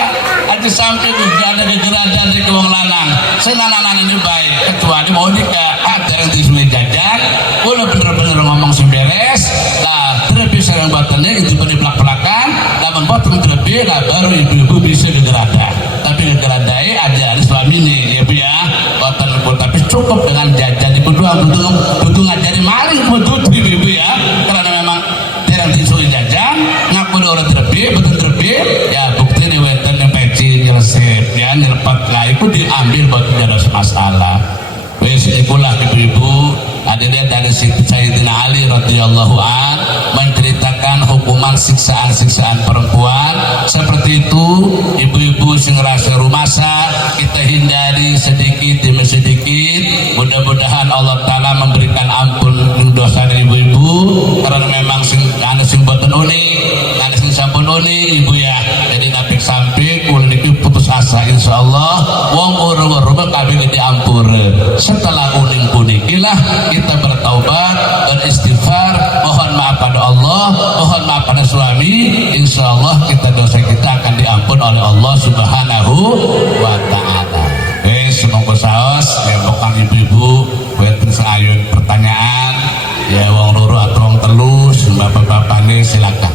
sampai juga ada gegeradah dari wong lanang senang-lanang ini baik kecuali mau nikah ada yang disuai jajan udah bener-bener ngomong si beres lah terlebih sering batannya itu pada belak-belakan namun potong terlebih lah baru ibu-ibu bisa gegeradah tapi gegeradahnya ada suami nih ya bu ya batan tapi cukup dengan jajan ibu dua butuh ngajari maling butuh ibu ya karena memang tidak disuai jajan ngaku orang terlebih betul terlebih ya bukti nih wetan yang peci nyelesip ya nyelepat lah itu diambil buat tidak ada masalah wes itulah ibu-ibu ada lihat dari Sayyidina Ali radhiyallahu an menceritakan hukuman siksaan perempuan seperti itu ibu-ibu sing ngerasa rumasa kita hindari sedikit demi sedikit mudah-mudahan Allah Ta'ala memberikan ampun dosa dari ibu-ibu karena memang ada sing boten unik ada sing sampun unik ibu ya jadi napik sampai kulun itu putus asa insyaallah wong urung-urung kabeh diampur setelah uning punikilah kita bertaubat beristighfar mohon maaf pada Allah mohon maaf pada suami insyaallah kita dosa kita akan diampun oleh Allah Subhanahu wa ta'ala semoga saos lembokan ibu-ibu weten sayun pertanyaan ya wong loro atau wong telus bapak-bapak ini silakan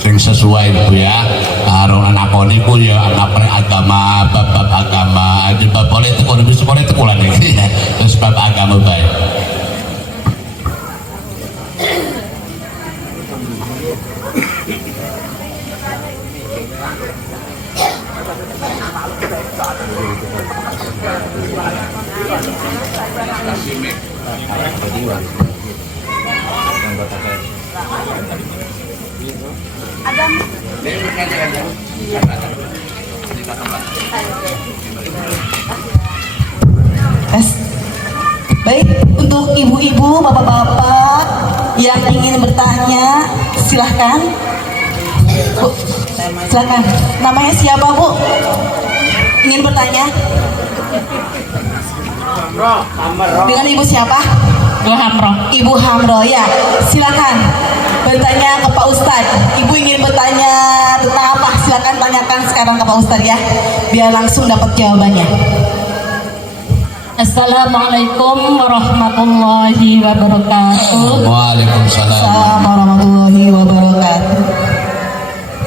sing sesuai ibu ya arung anak niku ya anak agama bab agama aja bab politik ulah nih terus bab agama baik Baik, untuk ibu-ibu, bapak-bapak yang ingin bertanya, silahkan. Bu, silahkan. Namanya siapa, Bu? Ingin bertanya? Dengan ibu siapa? Ibu Hamro. Ibu Hamro, ya. Silakan bertanya ke Pak Ustadz. Ibu ingin bertanya tentang apa? Silakan tanyakan sekarang ke Pak Ustadz ya, biar langsung dapat jawabannya. Assalamualaikum warahmatullahi wabarakatuh. Waalaikumsalam warahmatullahi wabarakatuh.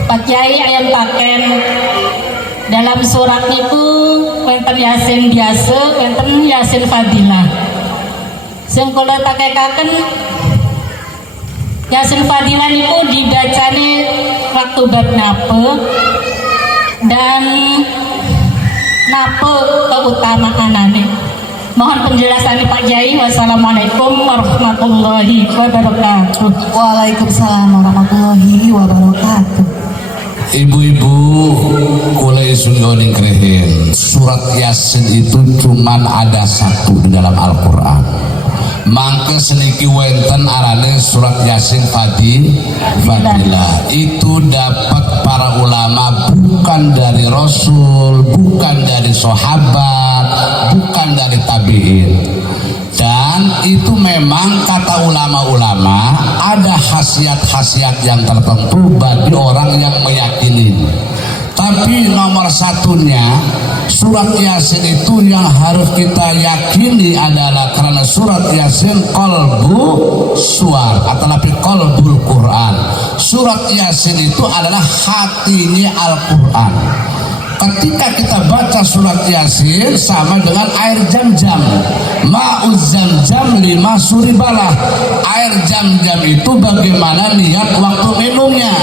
Pak Kiai ayam paken dalam surat niku wonten Yasin biasa, wonten Yasin Fadilah. Sing kula takekaken Yasin Fadilah niku dibacane waktu bab napa dan apa keutamaannya? Mohon penjelasan Pak Kiai. Wassalamualaikum warahmatullahi wabarakatuh. Waalaikumsalam warahmatullahi wabarakatuh. Ibu-ibu kulai sunyoning krehen, surat Yasin itu cuman ada satu di dalam Al-Quran. Mangke seniki wenten arane surat Yasin Fadilah. Itu dapat para ulama bukan dari Rasul, bukan dari sahabat, bukan dari tabi'in. Dan itu memang kata ulama-ulama ada khasiat-khasiat yang tertentu bagi orang yang meyakini. Tapi nomor satunya surat Yasin itu yang harus kita yakini adalah karena surat Yasin qalbu suar atau lebih qalbul Quran. Surat Yasin itu adalah hatinya Al-Quran. Ketika kita baca surat Yasin sama dengan air jam-jam. Ma'uz jam-jam lima suribalah. Air jam-jam itu bagaimana niat waktu minumnya.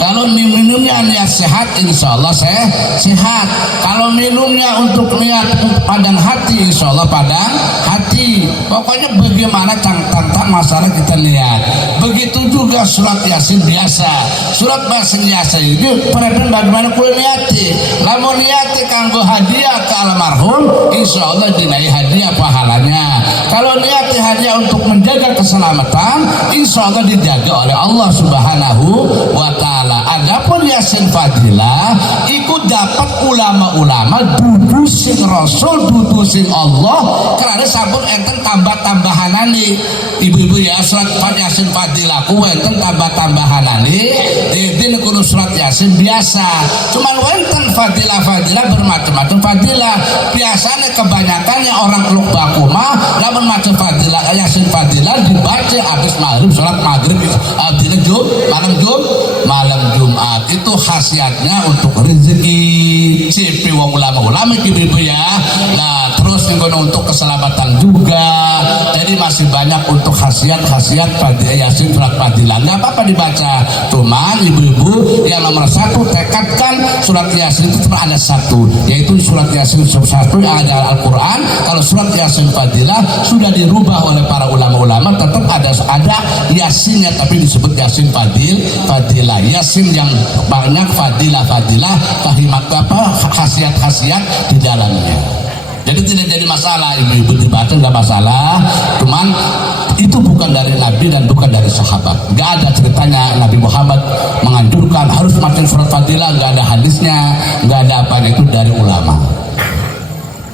Kalau minumnya niat sehat, insya Allah sehat. Kalau minumnya untuk niat padang hati, insya Allah padang hati. Pokoknya bagaimana tentang masalah kita niat. Begitu juga surat Yasin biasa. Surat Yasin biasa itu perhatian bagaimana kulit niati. Lamun niati kanggo hadiah ke almarhum, insya Allah dinai hadiah pahalanya. Kalau niati hadiah untuk menjaga keselamatan, insya Allah dijaga oleh Allah Subhanahu wa Ta'ala. Adapun Yasin Fadilah ikut dapat ulama-ulama dudu sing Rasul, dudu sing Allah, karena sampun enten tambah-tambahanane. Ibu-ibu ya, surat Yasin Fadilah ku enten tambah-tambahanane. Jadi kudu surat Yasin biasa. Cuman enten fadilah bermacam-macam fadilah. Biasanya kebanyakannya orang keluk bakuma lamun macam fadilah Yasin Fadilah dibaca habis maghrib, sholat maghrib malam Jumat. Itu khasiatnya untuk rezeki CP wong ulama-ulama ibu-ibu ya. Nah terus untuk keselamatan juga. Jadi masih banyak untuk khasiat-khasiat Yasin surat Fadilah. Nggak apa-apa dibaca. Cuman ibu-ibu yang nomor satu tekadkan surat Yasin itu cuma ada satu, yaitu surat Yasin satu yang ada Al-Quran. Kalau surat Yasin Fadilah sudah dirubah oleh para ulama-ulama, tetap ada Yasinnya tapi disebut Yasin Fadilah. Yasin yang banyak fadilah kahimat khasiat-khasiat di dalamnya. Jadi tidak jadi masalah, ibu-ibu dibaca nggak masalah. Cuman itu bukan dari Nabi dan bukan dari sahabat. Nggak ada ceritanya Nabi Muhammad menganjurkan harus macam surat Fadilah, nggak ada hadisnya, nggak ada apa-apa. Itu dari ulama.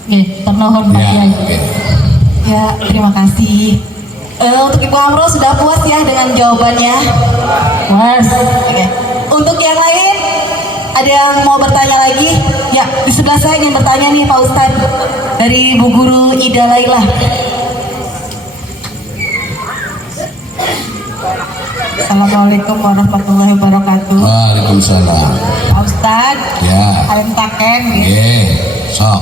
Ternohon Pak Kiai. Ya, terima kasih. Untuk Ibu Amro sudah puas ya dengan jawabannya? Puas. Oke. Untuk yang lain, ada yang mau bertanya lagi? Ya, di sebelah saya ingin bertanya nih Pak Ustadz, dari Bu Guru Ida Laila. Assalamualaikum warahmatullahi wabarakatuh. Waalaikumsalam. Pak Ustadz, Ya. kalian taken ya. Sok.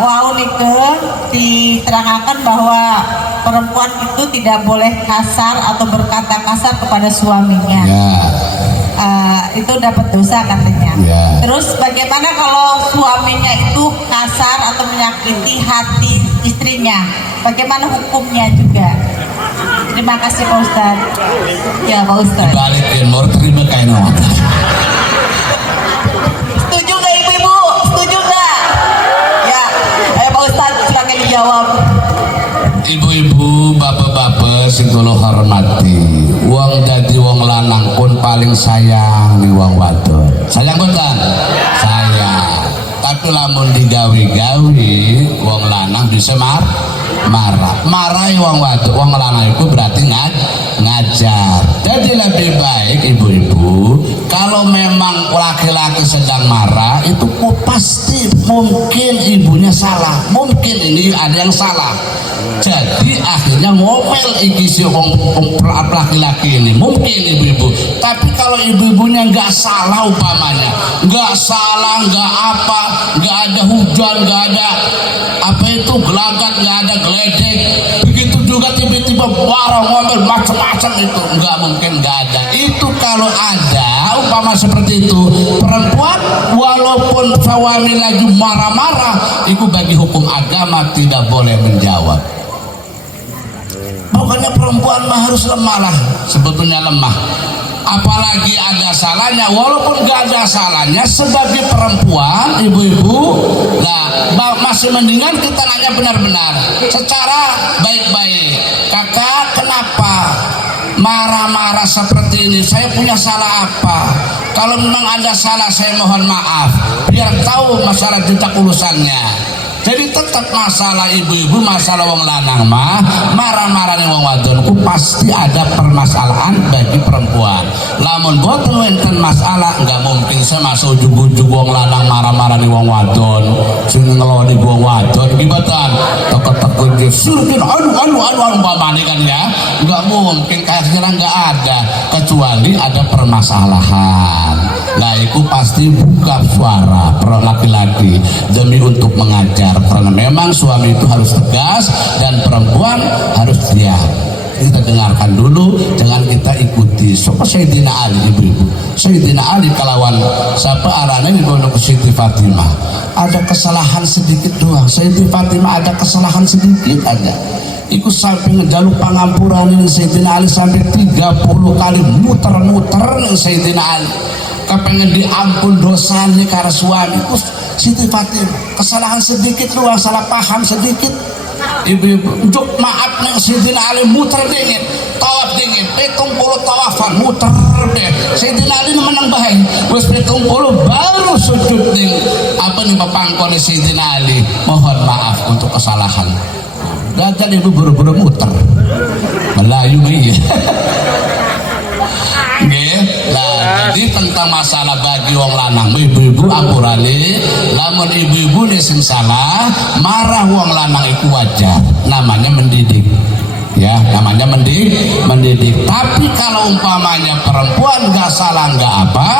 Wow nikah diterangkan bahwa perempuan itu tidak boleh kasar atau berkata kasar kepada suaminya. Ya. Itu dapat dosa katanya. Ya. Terus bagaimana kalau suaminya itu kasar atau menyakiti hati istrinya? Bagaimana hukumnya juga? Terima kasih Pak Ustadz. Ya Pak Ustadz. Balikin mau terima kain orang. Setuju nggak ibu-ibu? Setuju nggak? Ya, Pak Ustadz silakan dijawab. Ibu-ibu, bapak-bapak sing kula hormati, wong dadi wong lanang pun paling sayang di wong wadon. Sayang boten? Sayang. Tapi lamun digawi-gawi, wong lanang bisa marah. Marahi wong wadon, wong lanang itu berarti ngajar. Jadi lebih baik ibu-ibu, kalau memang laki-laki sedang marah, itu pasti mungkin ibunya salah. Mungkin ini ada yang salah. Jadi akhirnya ngomel iki si laki-laki ini, mungkin ibu-ibu. Tapi kalau ibu-ibunya nggak salah umpamanya, nggak salah, nggak apa, nggak ada hujan, nggak ada apa itu gelagat, nggak ada geledek, begitu juga tiba-tiba marah ngomel macam-macam, itu nggak mungkin, nggak ada. Itu kalau ada umpama seperti itu, perempuan walau walaupun suami lagi marah-marah, itu bagi hukum agama tidak boleh menjawab. Bukannya perempuan mah harus lemah lah, sebetulnya lemah. Apalagi ada salahnya, walaupun gak ada salahnya sebagai perempuan, ibu-ibu, nah masih mendingan kita nanya benar-benar secara baik-baik. Kakak, kenapa marah-marah seperti ini? Saya punya salah apa? Kalau memang ada salah, saya mohon maaf, biar tahu masalah tindak urusannya. Jadi tetap masalah ibu-ibu, masalah wong lanang mah marah-marah nih wong wadon ku pasti ada permasalahan bagi perempuan. Lamun boten wonten masalah, nggak mungkin saya masuk ujug-ujug wong lanang marah-marah nih wong wadon, sing ngeloni wong wadon gibatan teko-teko ge surkin anu umpamane kan ya. Nggak mungkin, kayaknya nggak ada, kecuali ada permasalahan. Nah itu pasti buka suara per laki-laki demi untuk mengajar, karena memang suami itu harus tegas dan perempuan harus diam. Kita dengarkan dulu, jangan kita ikuti. Siapa Sayyidina Ali, ibu-ibu? Sayyidina Ali kalawan siapa arahnya dibawa ke Siti Fatimah, ada kesalahan sedikit doang. Siti Fatimah ada kesalahan sedikit aja, ikut sampai ngejaluk pangampuran ini Sayyidina Ali sampai 30 kali muter-muter nih Sayyidina Ali kepengen diampun dosanya karena suami. Siti Fatimah kesalahan sedikit doang, salah paham sedikit, ibu-ibu juk maaf nih Sayyidina Ali muter dingin, tawaf dingin, 70 tawafan muter deh. Sayyidina Ali menang bahagia, wes 70 baru sujud ding apa nih papangkone Sayyidina Ali, mohon maaf untuk kesalahan. Gagal ibu buru-buru muter Melayu iya. Nah, jadi tentang masalah bagi wong lanang, ibu-ibu ampurane, lamun ibu-ibu nih sing salah, marah wong lanang itu wajar, namanya mendidik. Ya, namanya mendidik. Tapi kalau umpamanya perempuan nggak salah nggak apa,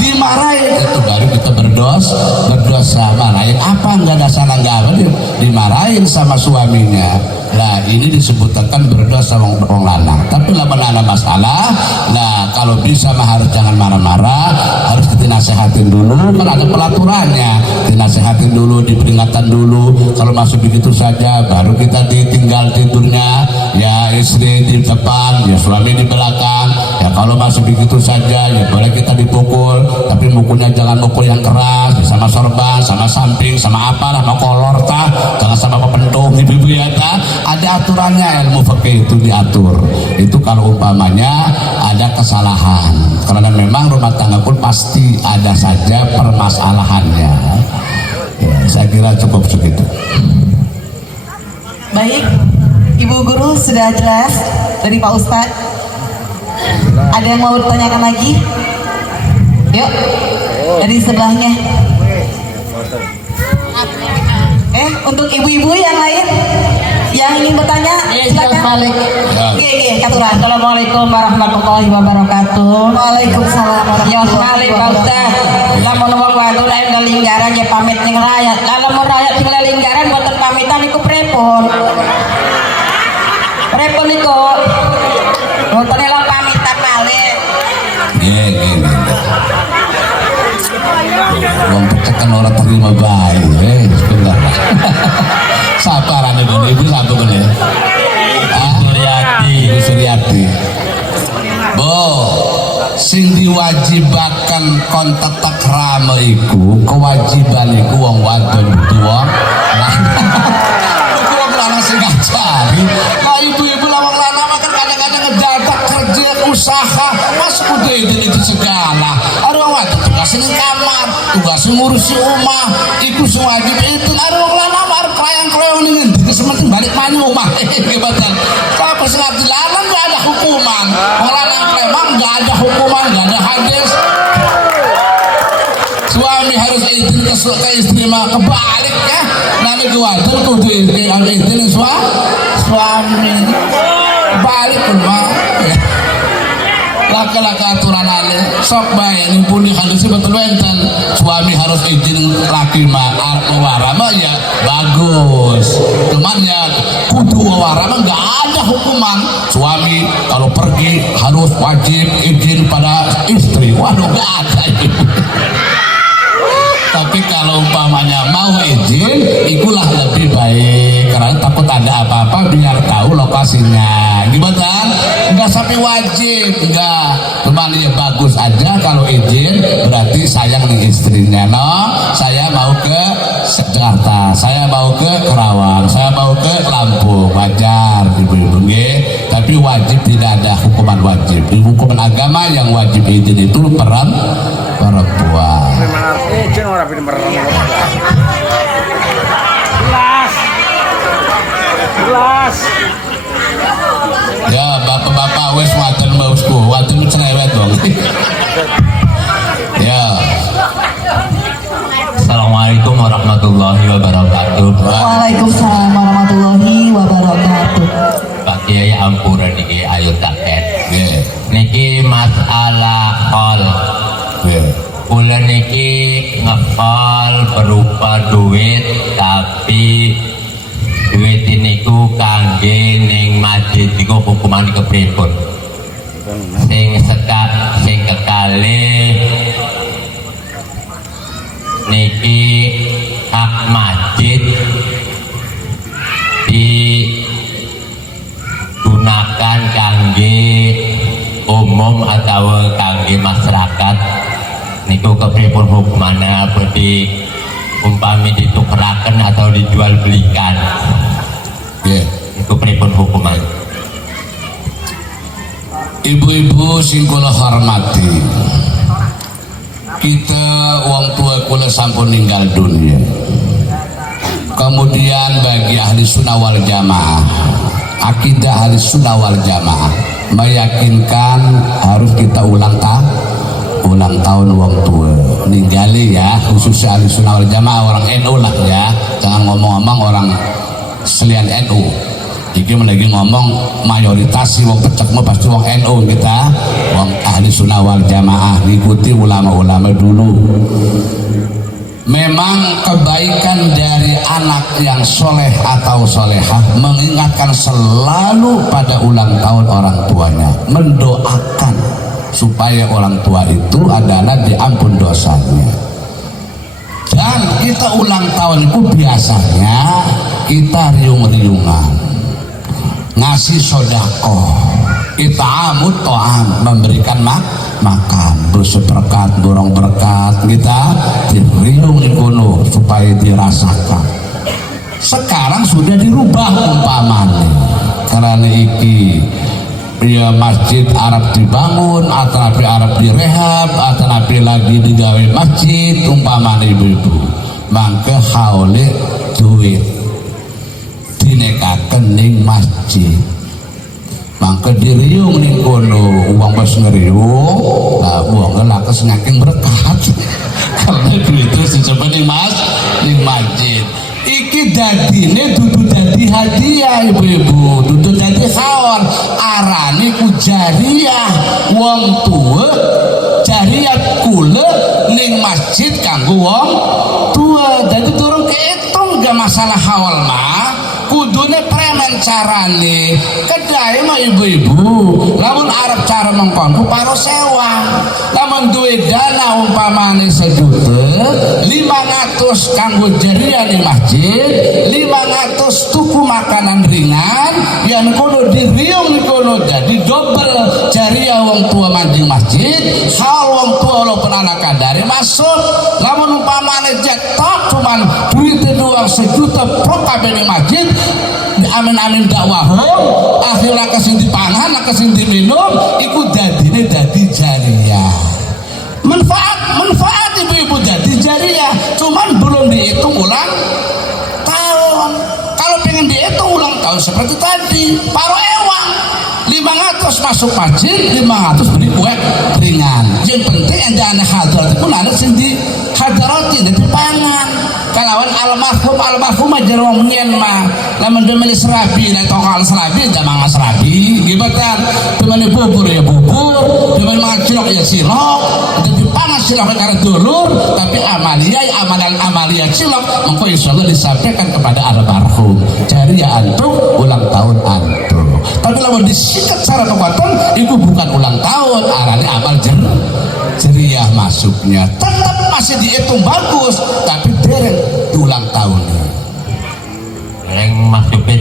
dimarahin, itu baru kita berdosa. Marahin apa, nggak ada salah nggak apa, dimarahin sama suaminya. Nah ini disebutkan berdosa wong lanang. Tapi lah mana masalah, nah kalau bisa mah harus jangan marah-marah, harus dinasehatin dulu, kan ada pelaturannya, dinasehatin dulu, diperingatkan dulu. Kalau masih begitu saja, baru kita ditinggal tidurnya, ya istri di depan, ya suami di belakang. Ya kalau masih begitu saja, ya boleh kita dipukul, tapi mukulnya jangan mukul yang keras, ya sama sorban, sama samping, sama apalah, mau kolor tah, jangan sama pentung ibu-ibu ya tah. Ada aturannya, ilmu fikih itu diatur. Itu kalau umpamanya ada kesalahan, karena memang rumah tangga pun pasti ada saja permasalahannya. Ya, saya kira cukup segitu. Baik, Ibu Guru sudah jelas dari Pak Ustadz. Ada yang mau ditanyakan lagi? Yuk, dari sebelahnya. Untuk ibu-ibu yang lain yang ingin bertanya, silakan. Oke, katuran. Assalamualaikum warahmatullahi wabarakatuh. Waalaikumsalam. Ya sekali Pak Ustaz, lamun wong wadon ayo ngelinggaran ya pamit ning rakyat. Lamun rakyat sing linggaran mboten pamitan iku pripun? Pripun niku? Mboten elang pamitan malih. Nggih. Wong tekan orang terima baik, sebentar. Sabaran ibu satu kan ya. Suryati. Bo, sing diwajibakan kon tetek rame iku, kewajiban iku wong wadon tuwa. Iku wong lanang sing ngajari. Lah ibu-ibu lawang lanang kan kadang-kadang ngedadak kerja usaha, mas kudu itu segala. Arep wadon tugas ning kamar, tugas ngurusi omah, iku sing wajib itu. Arep wong lanang arep klayang-klayang ning endi sementing balik maneh omah. Gimana? Apa sing dilarang enggak ada hukuman. Wong lanang memang enggak ada hukuman, enggak ada hadis. Suami harus izin ke istri mah kebalik ya. Nanti gua tuh izin suami balik mah. Laki-laki aturan ale sok bae ning pundi hadis betul wenten suami harus izin laki mah warama ya bagus. Cuman ya kudu warama enggak ada hukuman. Suami kalau pergi harus wajib izin pada istri. Waduh enggak ada itu. Tapi kalau umpamanya mau izin, ikulah lebih baik karena takut ada apa-apa biar tahu lokasinya. Gimana? Enggak sampai wajib, enggak. Cuman ya bagus aja kalau izin, berarti sayang nih istrinya. No, saya mau ke Jakarta, saya mau ke Kerawang, saya mau ke Lampung, wajar ibu-ibu nggih. Tapi wajib tidak ada hukuman wajib. Di hukuman agama yang wajib izin itu perempuan. Jelas. Ya bapak-bapak wes waten bausku, waten cerewet dong. Ya. Assalamualaikum warahmatullahi wabarakatuh. Waalaikumsalam warahmatullahi wabarakatuh. Pak Kiai ampura niki ayo taket. Nggih. Niki masalah hal. Nggih. Kula niki ngepal berupa duit, tapi duit niku kangge ning masjid niku hukuman kepripun? Sing kekali niki hak masjid digunakan kangge umum atau kangge masyarakat niku kepripun hukumannya, berarti umpami ditukaraken atau dijual belikan, niku pripun hukuman? Ibu-ibu sing kula hormati, kita wong tua kula sampun ninggal dunia. Kemudian bagi ahli sunnah wal jamaah, akidah ahli sunnah wal jamaah meyakinkan harus kita ulang tahun wong tua ninggali ya, khususnya ahli sunnah wal jamaah, orang NU lah ya, jangan ngomong-ngomong orang selian NU. Iki lagi ngomong mayoritas wong pecekmu pasti wong NU, kita wong ahli sunnah wal jamaah ngikuti ulama-ulama dulu. Memang kebaikan dari anak yang soleh atau solehah mengingatkan selalu pada ulang tahun orang tuanya, mendoakan supaya orang tua itu adalah diampun dosanya. Dan kita ulang tahun itu biasanya kita riung-riungan, ngasih sodako, kita amut to'am, memberikan makan, berseberkat, borong berkat, kita diriung ikono supaya dirasakan. Sekarang sudah dirubah umpamanya, karena iki ya masjid Arab dibangun, atau nabi Arab direhab, atau nabi lagi digawe masjid umpamanya ibu-ibu, maka haule duit dinekaken ning masjid, maka diriung ning kono uang pas ngeriung, lah uang lakes ngaking berkat karena duit itu dicoba ning masjid. Iki dadine dudu dadi hadiah ibu-ibu, dudu dadi khawar, arane ku jariah wong tua, jariah kula ning masjid kanggo wong tua. Jadi turun kehitung gak masalah hawal mah, kudune premen carane kedai mah ibu-ibu, lamun arep cara mengkon ku paro sewa, lamun duit dana umpamane 1 juta 500 kanggo jariah di masjid, 500 tuku makanan ringan yang kono diriung kono, jadi double jariah wong tua manjing masjid, hal wong tua walaupun anak kadari masuk. Lamun umpamane jetok cuman duit doang 1 juta pro kabeh di masjid, amin-amin dakwahum, akhirnya kesing dipangan, kesing diminum, iku dadine dadi jariah. Manfaat ibu-ibu dadi jariah, cuman belum dihitung ulang tahun. Kalau pengen dihitung ulang tahun seperti tadi, paro ewang 500 masuk masjid, 500 beli kue ringan. Yang penting anda anak hadirat itu anak sendiri hadirati dari pangan. Kalawan almarhum aja wong nyen mah, lamun demene serabi nek tokal serabi jamang serabi, gibatan demene bubur ya bubur, demene mangan cilok ya cilok, dadi pangan cilok karena dulur, tapi amalia cilok mengko insyaallah disampaikan kepada almarhum. Jadi ya antum ulang tahun antum. Tapi lamun disikat secara kekuatan itu bukan ulang tahun, arane amal jeriah mas. masuknya tetap masih dihitung bagus, tapi dereng ulang tahunnya.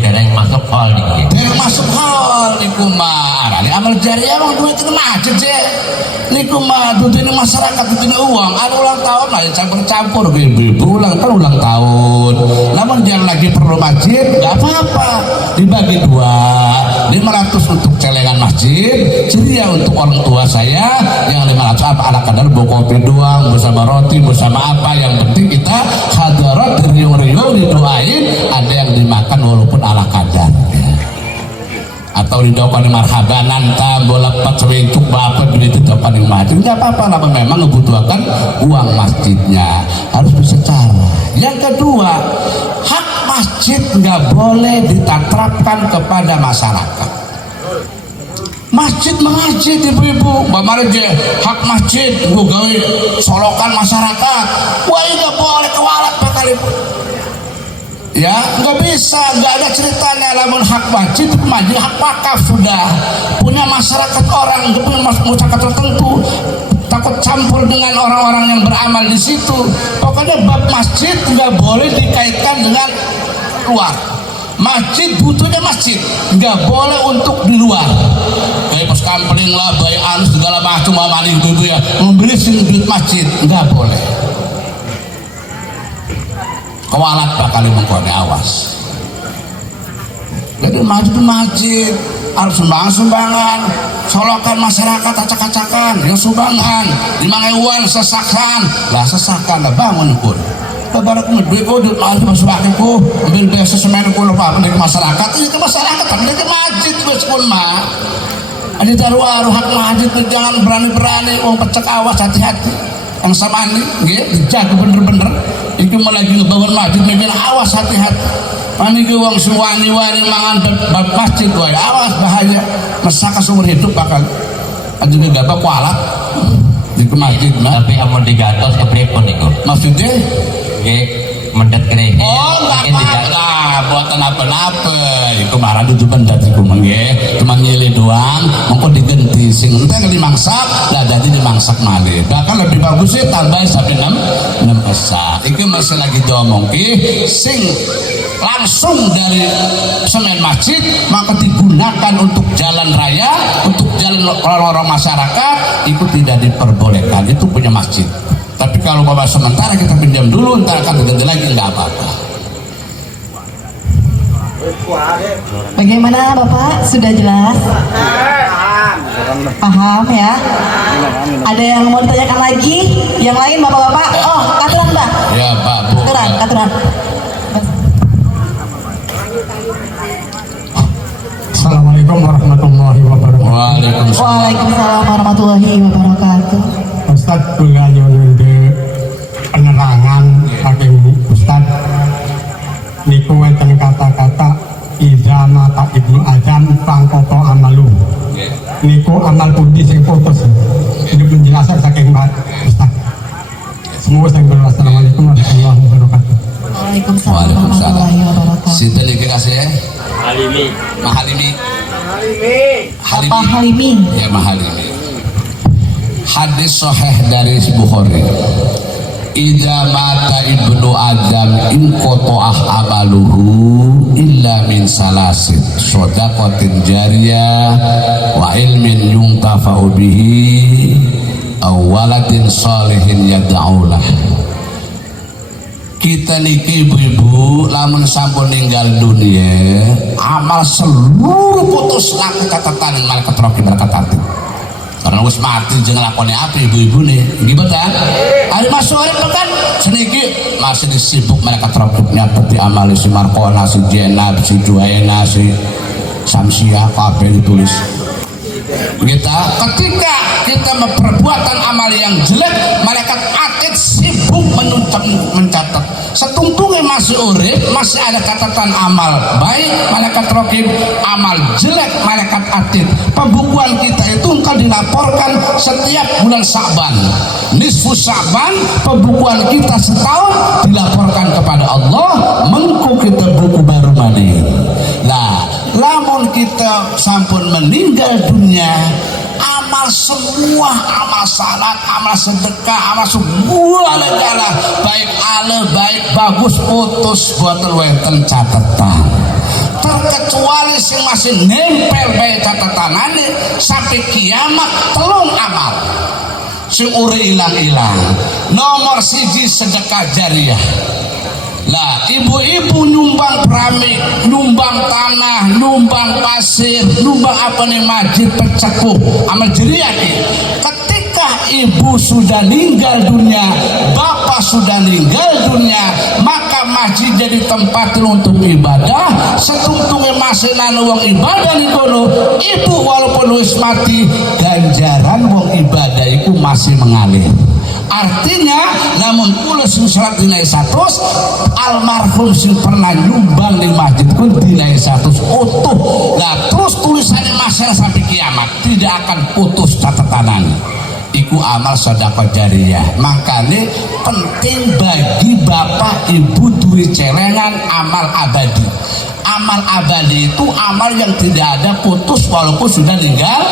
dereng masuk hall nih. Dereng masuk hall niku mah arane amal jariah mah duit itu macet je. Niku mah duit masyarakat duit uang. Ada ulang tahun lah campur-campur ibu ulang tahun. Namun jangan lagi perlu masjid, nggak apa-apa. Dibagi dua, 500 untuk celengan masjid, ceria untuk orang tua saya, yang 500 apa ala kadar bawa kopi doang, bersama roti, bersama apa. Yang penting kita hadarat riuh-riuh didoain, ada yang dimakan walaupun ala kadar. Atau didoakan marhabanan tambah lepat sewengcuk bapak beli didoakan yang mati nggak apa-apa lah, memang membutuhkan uang masjidnya harus bersecara. Yang kedua, hak masjid nggak boleh ditatrapkan kepada masyarakat. Masjid mengaji ibu-ibu bagaimana je hak masjid gue gawe solokan masyarakat, wah nggak boleh kewalat bakal ya, nggak bisa, nggak ada ceritanya. Namun hak wajib majid hak wakaf sudah punya masyarakat orang, punya masyarakat tertentu, takut campur dengan orang-orang yang beramal di situ. Pokoknya bab masjid nggak boleh dikaitkan dengan luar. Masjid butuhnya masjid, nggak boleh untuk di luar. Kayak pos kampling lah, bayan segala macam amanin itu ya, membeli duit masjid nggak boleh. Kewalat bakal mengkode, awas. Jadi masjid harus sumbangan, solokan masyarakat acak-acakan, yang sumbangan, 5.000 sesakan, lah sesakan lah bangun pun. Lebaran ku duit ku duit masuk aku, ambil biasa semen ku lupa dari masyarakat, ini ke masyarakat, tapi ke masjid ku sepun mah. Ada taruh hak masjid, jangan berani-berani, pecek awas hati-hati. Yang sama ini, dijaga bener-bener. Itu malah lagi ngebangun masjid, mikir awas hati-hati. Pani ke uang suwani-wani mangan bab masjid, awas bahaya. Mesaka seumur hidup bakal. Ada juga gak kualat di masjid. Tapi amun digatos kepripun niku? Maksudnya? Nggih, mendet kereh. Oh, enggak apa-apa, buatan apa-apa. Iku marah itu mendet iku mengge, cuma nyili doang, mengko diganti sing enteng dimangsak, lah dadi dimangsak malih. Bahkan lebih bagus sih tambah sampai 6 esak. Iki masih lagi diomong sing langsung dari semen masjid maka digunakan untuk jalan raya, untuk jalan orang-orang masyarakat, itu tidak diperbolehkan, itu punya masjid. Tapi kalau bapak sementara kita pinjam dulu, ntar akan diganti lagi, nggak apa-apa. Bagaimana Bapak? Sudah jelas? Paham ya? Ada yang mau ditanyakan lagi? Yang lain Bapak-Bapak? Oh, katuran Mbak? Ya Pak, Bu. Katuran. Assalamualaikum warahmatullahi wabarakatuh. Waalaikumsalam warahmatullahi wabarakatuh. Ustaz kula nyuwun penerangan saking Ustaz niku wonten kata-kata iza mata ibnu adam pangkoto amalu. Niku amal pundi sing putus. Ini penjelasan saking Ustaz. Semua sing berdoa. Assalamualaikum warahmatullahi wabarakatuh. Waalaikumsalam warahmatullahi wabarakatuh. Sinten iki kasih ya? Halimi. Bapak Halimi. Ya Mahalimi. Hadis sahih dari Bukhari. Idza mata ibnu adam in qata'ah amaluhu illa min salasin shadaqatin jariyah wa ilmin yuntafa'u bihi aw waladin salihin yad'u lah. Kita niki ibu-ibu lamun sampun ninggal dunia, amal seluruh putus laku catatan yang malaikat roki berkata karena wis mati jangan lakoni apa ibu-ibu nih gimana? Hari masuk hari pekan seniki masih disibuk malaikat roki nyatet di amal si Markona, si Jenab, si Juhaina, si Samsia, kabeh ditulis. Ketika kita memperbuatan amal yang jelek, malaikat atid sibuk mencatat. Setungtungnya masih urip, masih ada catatan amal baik, malaikat raqib, amal jelek, malaikat atid. Pembukuan kita itu akan dilaporkan setiap bulan Sa'ban. Nisfu Sa'ban, pembukuan kita setahun dilaporkan kepada Allah. Mengko kita buku baru mandi. Nah, lamun kita sampun meninggal dunia, amal semua amal salat, amal sedekah, amal semua negara baik ale baik bagus putus boten wenten catatan, terkecuali sing masih nempel baik catatanane sampai kiamat telung amal sing uri ilang-ilang. Nomor siji sedekah jariah. Lah ibu-ibu nyumbang keramik, nyumbang tanah, nyumbang pasir, nyumbang apa nih masjid pencepuh amal jariah. Ketika ibu sudah meninggal dunia, bapak sudah meninggal dunia, maka masjid jadi tempat untuk ibadah. Setungtungnya masih nana wong ibadah di kono, ibu walaupun wis mati, ganjaran wong ibadah itu masih mengalir. Artinya namun kula sing salat dinai 100, almarhum sing pernah nyumbang di masjid pun dinai 100 utuh. Nah terus tulisannya masalah sampai kiamat tidak akan putus catatanannya. Iku amal sedekah jariyah. Makanya penting bagi bapak ibu duwe celengan amal abadi. Amal abadi itu amal yang tidak ada putus walaupun sudah meninggal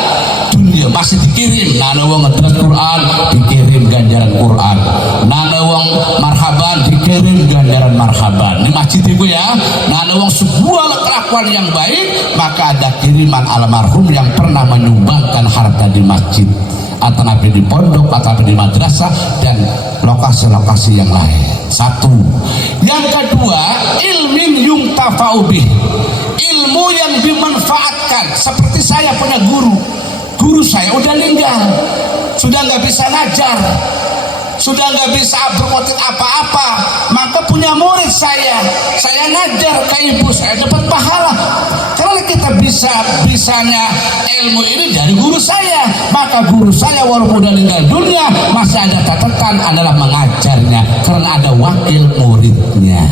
dunia, masih dikirim. Nana wong ngedres Quran dikirim ganjaran Quran, nana wong marhaban dikirim ganjaran marhaban di masjid itu ya. Nana wong sebuah kelakuan yang baik maka ada kiriman almarhum yang pernah menyumbangkan harta di masjid atau nabi di pondok atau di madrasah dan lokasi-lokasi yang lain. Satu. Yang kedua, ilmin yungtafa'u bih, ilmu yang dimanfaatkan. Seperti saya punya guru saya udah meninggal, sudah nggak bisa ngajar, sudah nggak bisa bermotif apa-apa, maka punya murid saya ngajar ke ibu saya dapat pahala. Karena kita bisanya ilmu ini dari guru saya, maka guru saya walaupun udah meninggal dunia masih ada catatan adalah mengajarnya karena ada wakil muridnya.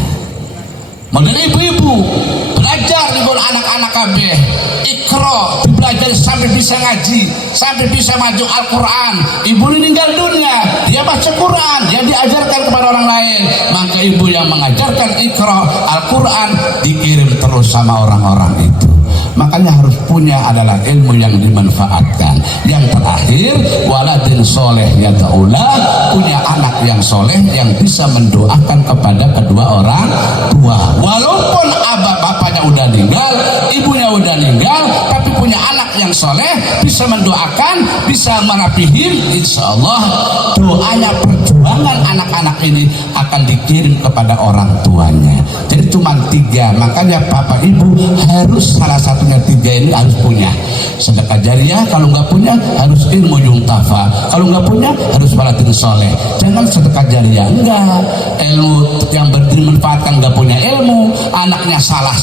Model ibu-ibu belajar di anak-anak KB ikro dipelajari sampai bisa ngaji, sampai bisa maju Al-Quran. Ibu meninggal dunia, dia baca Quran, dia diajarkan kepada orang lain, maka ibu yang mengajarkan ikro Al-Quran dikirim terus sama orang-orang itu. Makanya harus punya adalah ilmu yang dimanfaatkan. Yang terakhir, waladin soleh yada'ullah, punya anak yang soleh yang bisa mendoakan kepada kedua orang tua. Walaupun bapaknya udah meninggal, ibunya udah meninggal, tapi punya anak yang soleh bisa mendoakan, bisa merapihin. Insya Allah doanya perjuangan anak-anak ini akan dikirim kepada orang tuanya. Jadi cuma 3, makanya bapak ibu harus salah satunya 3 ini harus punya. Sedekah jariah, kalau nggak punya harus ilmu yungtafa, kalau nggak punya harus waladin soleh. Jangan sedekah jariah enggak, ilmu yang bermanfaatkan nggak punya ilmu, anaknya salah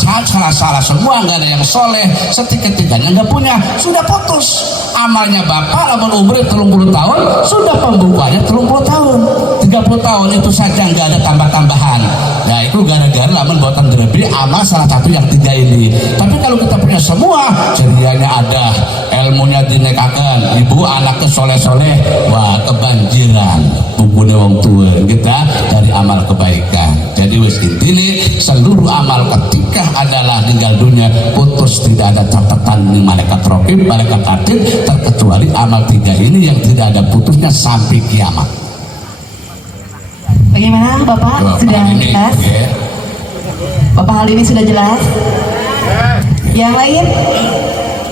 semua, nggak ada yang soleh, setika-tikanya nggak punya, sudah putus amalnya. Bapak lamun umur 30 tahun sudah pembukanya 30 tahun, 30 tahun itu saja nggak ada tambah-tambahan. Nah itu gara-gara lamun buatan derby amal salah satu yang 3 ini. Tapi kalau kita punya semua, jariahnya ada, ilmunya dinekakan, ibu anaknya soleh-soleh, wah kebanjiran bukunya wong tua kita dari amal kebaikan. Jadi wis intine seluruh amal ketika adalah tinggal dunia putus, tidak ada catatan di malaikat raqib, malaikat atid, terkecuali amal 3 ini yang tidak ada putusnya sampai kiamat. Bagaimana Bapak? Sudah jelas? Ya. Bapak hal ini sudah jelas? Yang lain?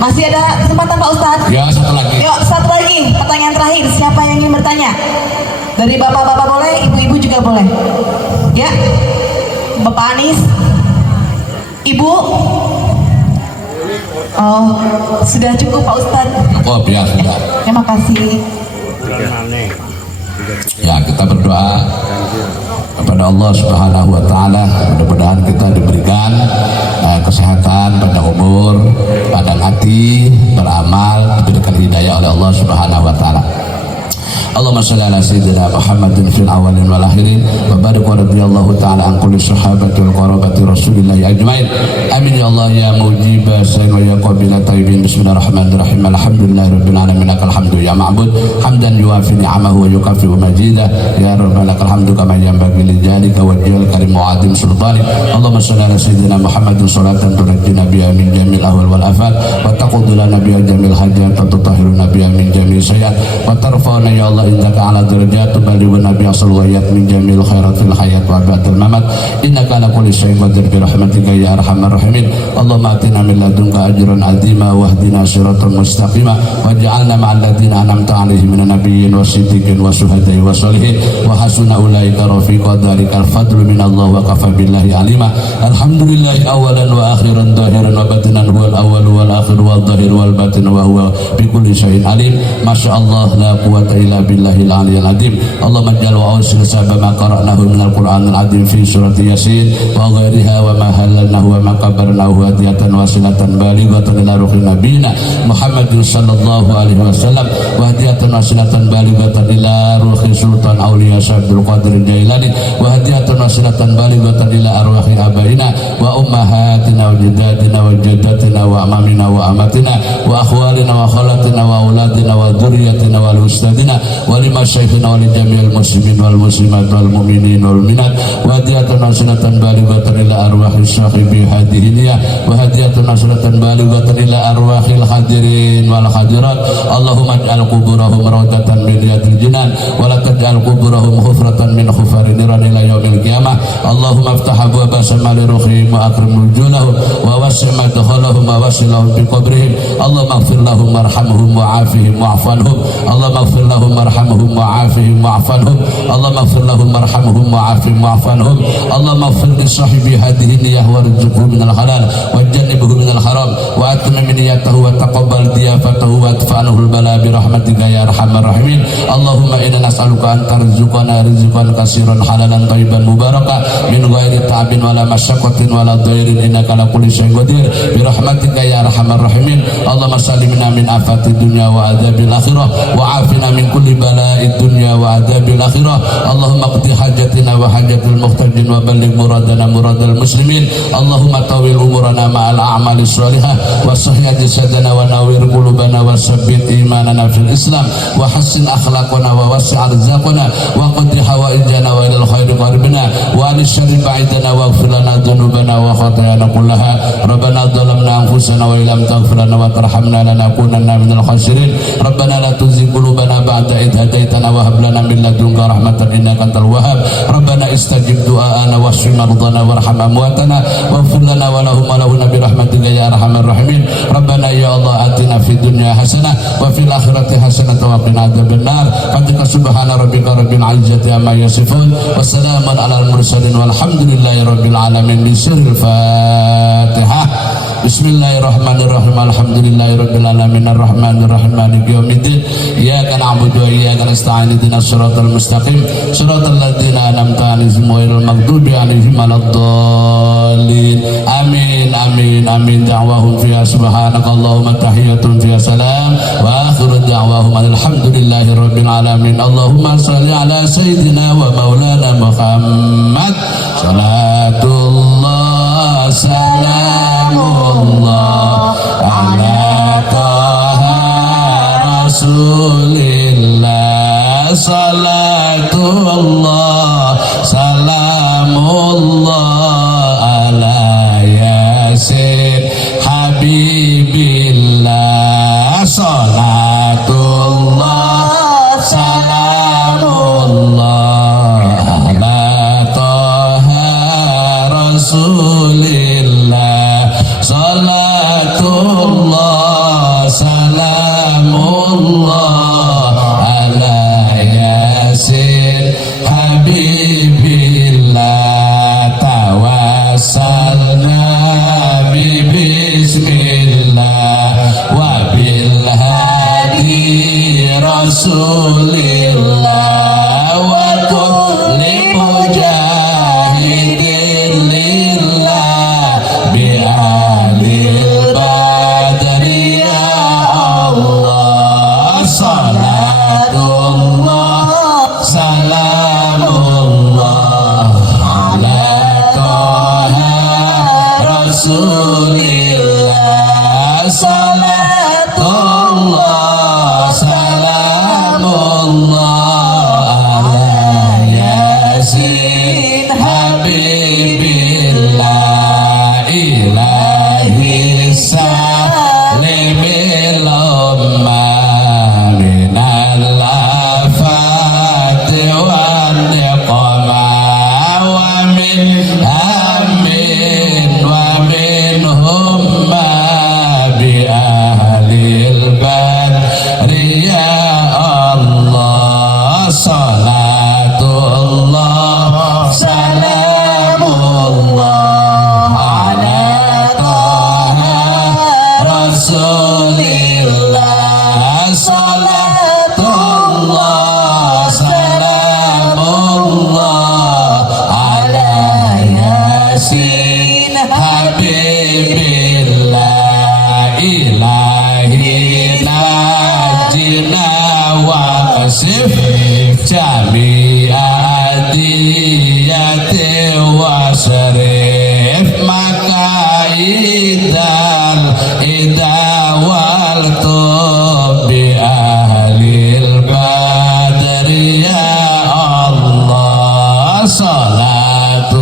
Masih ada kesempatan Pak Ustadz? Ya, satu lagi. Yuk, satu lagi, pertanyaan terakhir. Siapa yang ingin bertanya? Dari bapak-bapak boleh, ibu-ibu juga boleh. Ya, Bapak Anis, Ibu. Oh, sudah cukup Pak Ustadz. Oh, biar sudah. Terima kasih. Ya, kita berdoa kepada Allah Subhanahu wa taala, mudah-mudahan kita diberikan kesehatan, panjang umur, padang hati, beramal, diberikan hidayah oleh Allah Subhanahu wa taala. Allahumma shalli ala sayyidina Muhammadin fil awalin wal akhirin wa barik radhiyallahu ta'ala an kulli sahabati wal qarabati Rasulillah ajmain. Amin ya Allah ya mujibah sayyid wa ya qabila tayyibin. Bismillahirrahmanirrahim. Alhamdulillahirabbil alamin. Lakal hamdu ya ma'bud hamdan yuwafi ni'amahu wa yukafi majidah ya rabbana lakal hamdu kama yanbaghi li jalika wajhil karim wa adim sultani. Allahumma shalli ala sayyidina Muhammadin salatan tunajjina biha min jamil ahwal wal afat wa taquddu lana biha jamil hajat wa tutahhiruna biha min jamil sayyi'at wa tarfa'una ya Allah innaka ala darajat tuballighuna biha salawat min jamil khairat fil hayat wa ba'dal mamat innaka ala kulli syai'in qadir bi rahmatika ya arhamar rahimin. Allahumma atina min ladunka ajran azima wahdina siratan mustaqima waj'alna ma'al ladzina an'amta 'alaihim minan nabiyyin wasiddiqin wasyuhada'i wassalihin wa hasuna ulaika rafiqa. Dzalikal fadlu minallah wa kafa billahi alima. Alhamdulillahi awalan wa akhiran zahiran wa batinan huwal awwal wal akhir wal zahir wal batin wa huwa bi kulli syai'in alim. Masyaallah la quwwata illa billahil aliyyil azim. Allahumma ij'al wa awsil sababa ma qara'nahu minal qur'anil azim fi surati yasin wa ghairiha wa ma halalnahu wa ma qabarnahu hadiyatan wasilatan balighatan ila ruhi nabiyina Muhammadin sallallahu alaihi wasallam wa hadiyatan wasilatan balighatan ila ruhi sultan auliya Syabdul Qadir Jailani wa hadiyatan wasilatan balighatan ila arwahi abaina wa ummahatina wa jaddatina wa jaddatina wa amamina wa amatina wa akhwalina wa khalatina wa auladina wa dzurriyyatina wa ustadina wa limasyayikhina wa li jami'il muslimin wal muslimat wal mu'minin wal mu'minat wa hadiyatan wasilatan balighatan ila arwahi syahibi hadhihi niyah wa hadiyatan wasilatan balighatan ila arwahil hadirin wal hadirat. Allahumma ij'al quburahum rawdatan min riyadil jinan wa la taj'al quburahum hufratan min hufari niran ila yaumil qiyamah. Allahumma iftah abwaaba samali ruhihim wa akrim nuzulahum wa wasi' madkhalahum wa wasilahum bi qabrihim. Allahumma ighfir lahum warhamhum wa'afihim wa'fanhum. Allahumma ighfir lahum warhamhum wa'afihim wa'fanhum. Allahumma ighfir lahum warhamhum wa'afihim wa'fanhum. Allahumma ighfir li sahibi hadhihi niyah warzuqhu minal halal wajannibhu minal haram wa atmim niyatahu wa taqabbal diyafatahu wa adfa'nahu al-bala bi rahmatika ya arhamar rahimin. Allahumma inna nas'aluka an tarzuqana rizqan katsiran halalan thayyiban mubaraka min ghairi ta'bin wala masyaqqatin wala dhairin innaka ala kulli syai'in qadir bi rahmatika ya arhamar rahimin. Allahumma salimna min afati dunya wa adzabil akhirah wa afina min kulli bala'id dunya wa adzabil akhirah. Allahumma qdi hajatina wa hajatil muhtajin wa balligh muradana muradal muslimin. Allahumma tawil umurana ma'al a'mali shalihah wa sahih jasadana wa nawwir qulubana wa sabbit imanana fil islam wa hassin akhlaqana wa wasi' arzaqana wa qdi hawaijana wa ilal khairi qaribna wa anil syarri ba'idana wa ighfir lana dhunubana wa khatayana kullaha. Rabbana dhalamna anfusana wa illam taghfir lana wa tarhamna lanakunanna minal khasirin. Rabbana la tuzigh qulubana ba'da idh hadaitana wa hab lana min ladunka rahmatan innaka antal wahhab. Rabbana istajib du'aana washfi mardana warham amwatana waghfir lana wa lahum wa lahunna bi rahmatika ya arhamar rahimin. Rabbana ya Allah atina fid dunya hasanah wa fil akhirati hasanah wa qina adzabannar. Fatika subhana rabbika rabbil izzati amma yasifun wa salamun alal mursalin walhamdulillahi rabbil alamin. Bi sirril Fatihah. Bismillahirrahmanirrahim. Alhamdulillahi rabbil alamin arrahmanir rahim maliki yaumiddin. Iyyaka na'budu wa iyyaka nasta'in ihdinas siratal mustaqim siratal ladzina an'amta 'alaihim ghairil maghdubi 'alaihim waladdallin. Amin amin amin. Da'wahum fiha subhanakallahumma tahiyyatun fiha salam wa akhiru da'wahum alhamdulillahi rabbil alamin. Allahumma shalli ala sayyidina wa maulana Muhammad. Salatullah salamullah ala taha rasulillah. Salatullah salamullah ala yasin habibillah. Salatullah salamullah ala taha rasulillah. Salatullah salamullah ala yasin habibillah. Tawassalna bi bismillah wa bil hadi rasulillah wa kulli mujahidin lillah bi alil badri ya Allah. Salatullah Rasulillah salatullah salamullah ala yasin habibillah ilahi salimil ummah minal afati wan niqamah wa min amin wa minhum ma bi ahlil badri ya Allah salatullah salamullah ala taha rasulillah salatullah salamullah ala yasin habibillah ilahi najina wa kasif jami'adiyati wa syarif makaidal idawal tubi ahlil badri ya Allah salatullah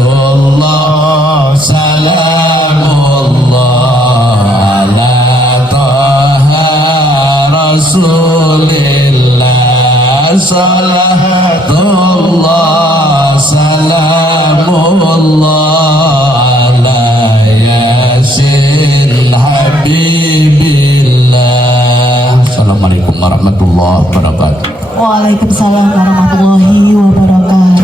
salamullah ala taha rasulillah salatullah salamullah ala yasin habibillah. Assalamualaikum warahmatullahi wabarakatuh. Waalaikumsalam warahmatullahi wabarakatuh.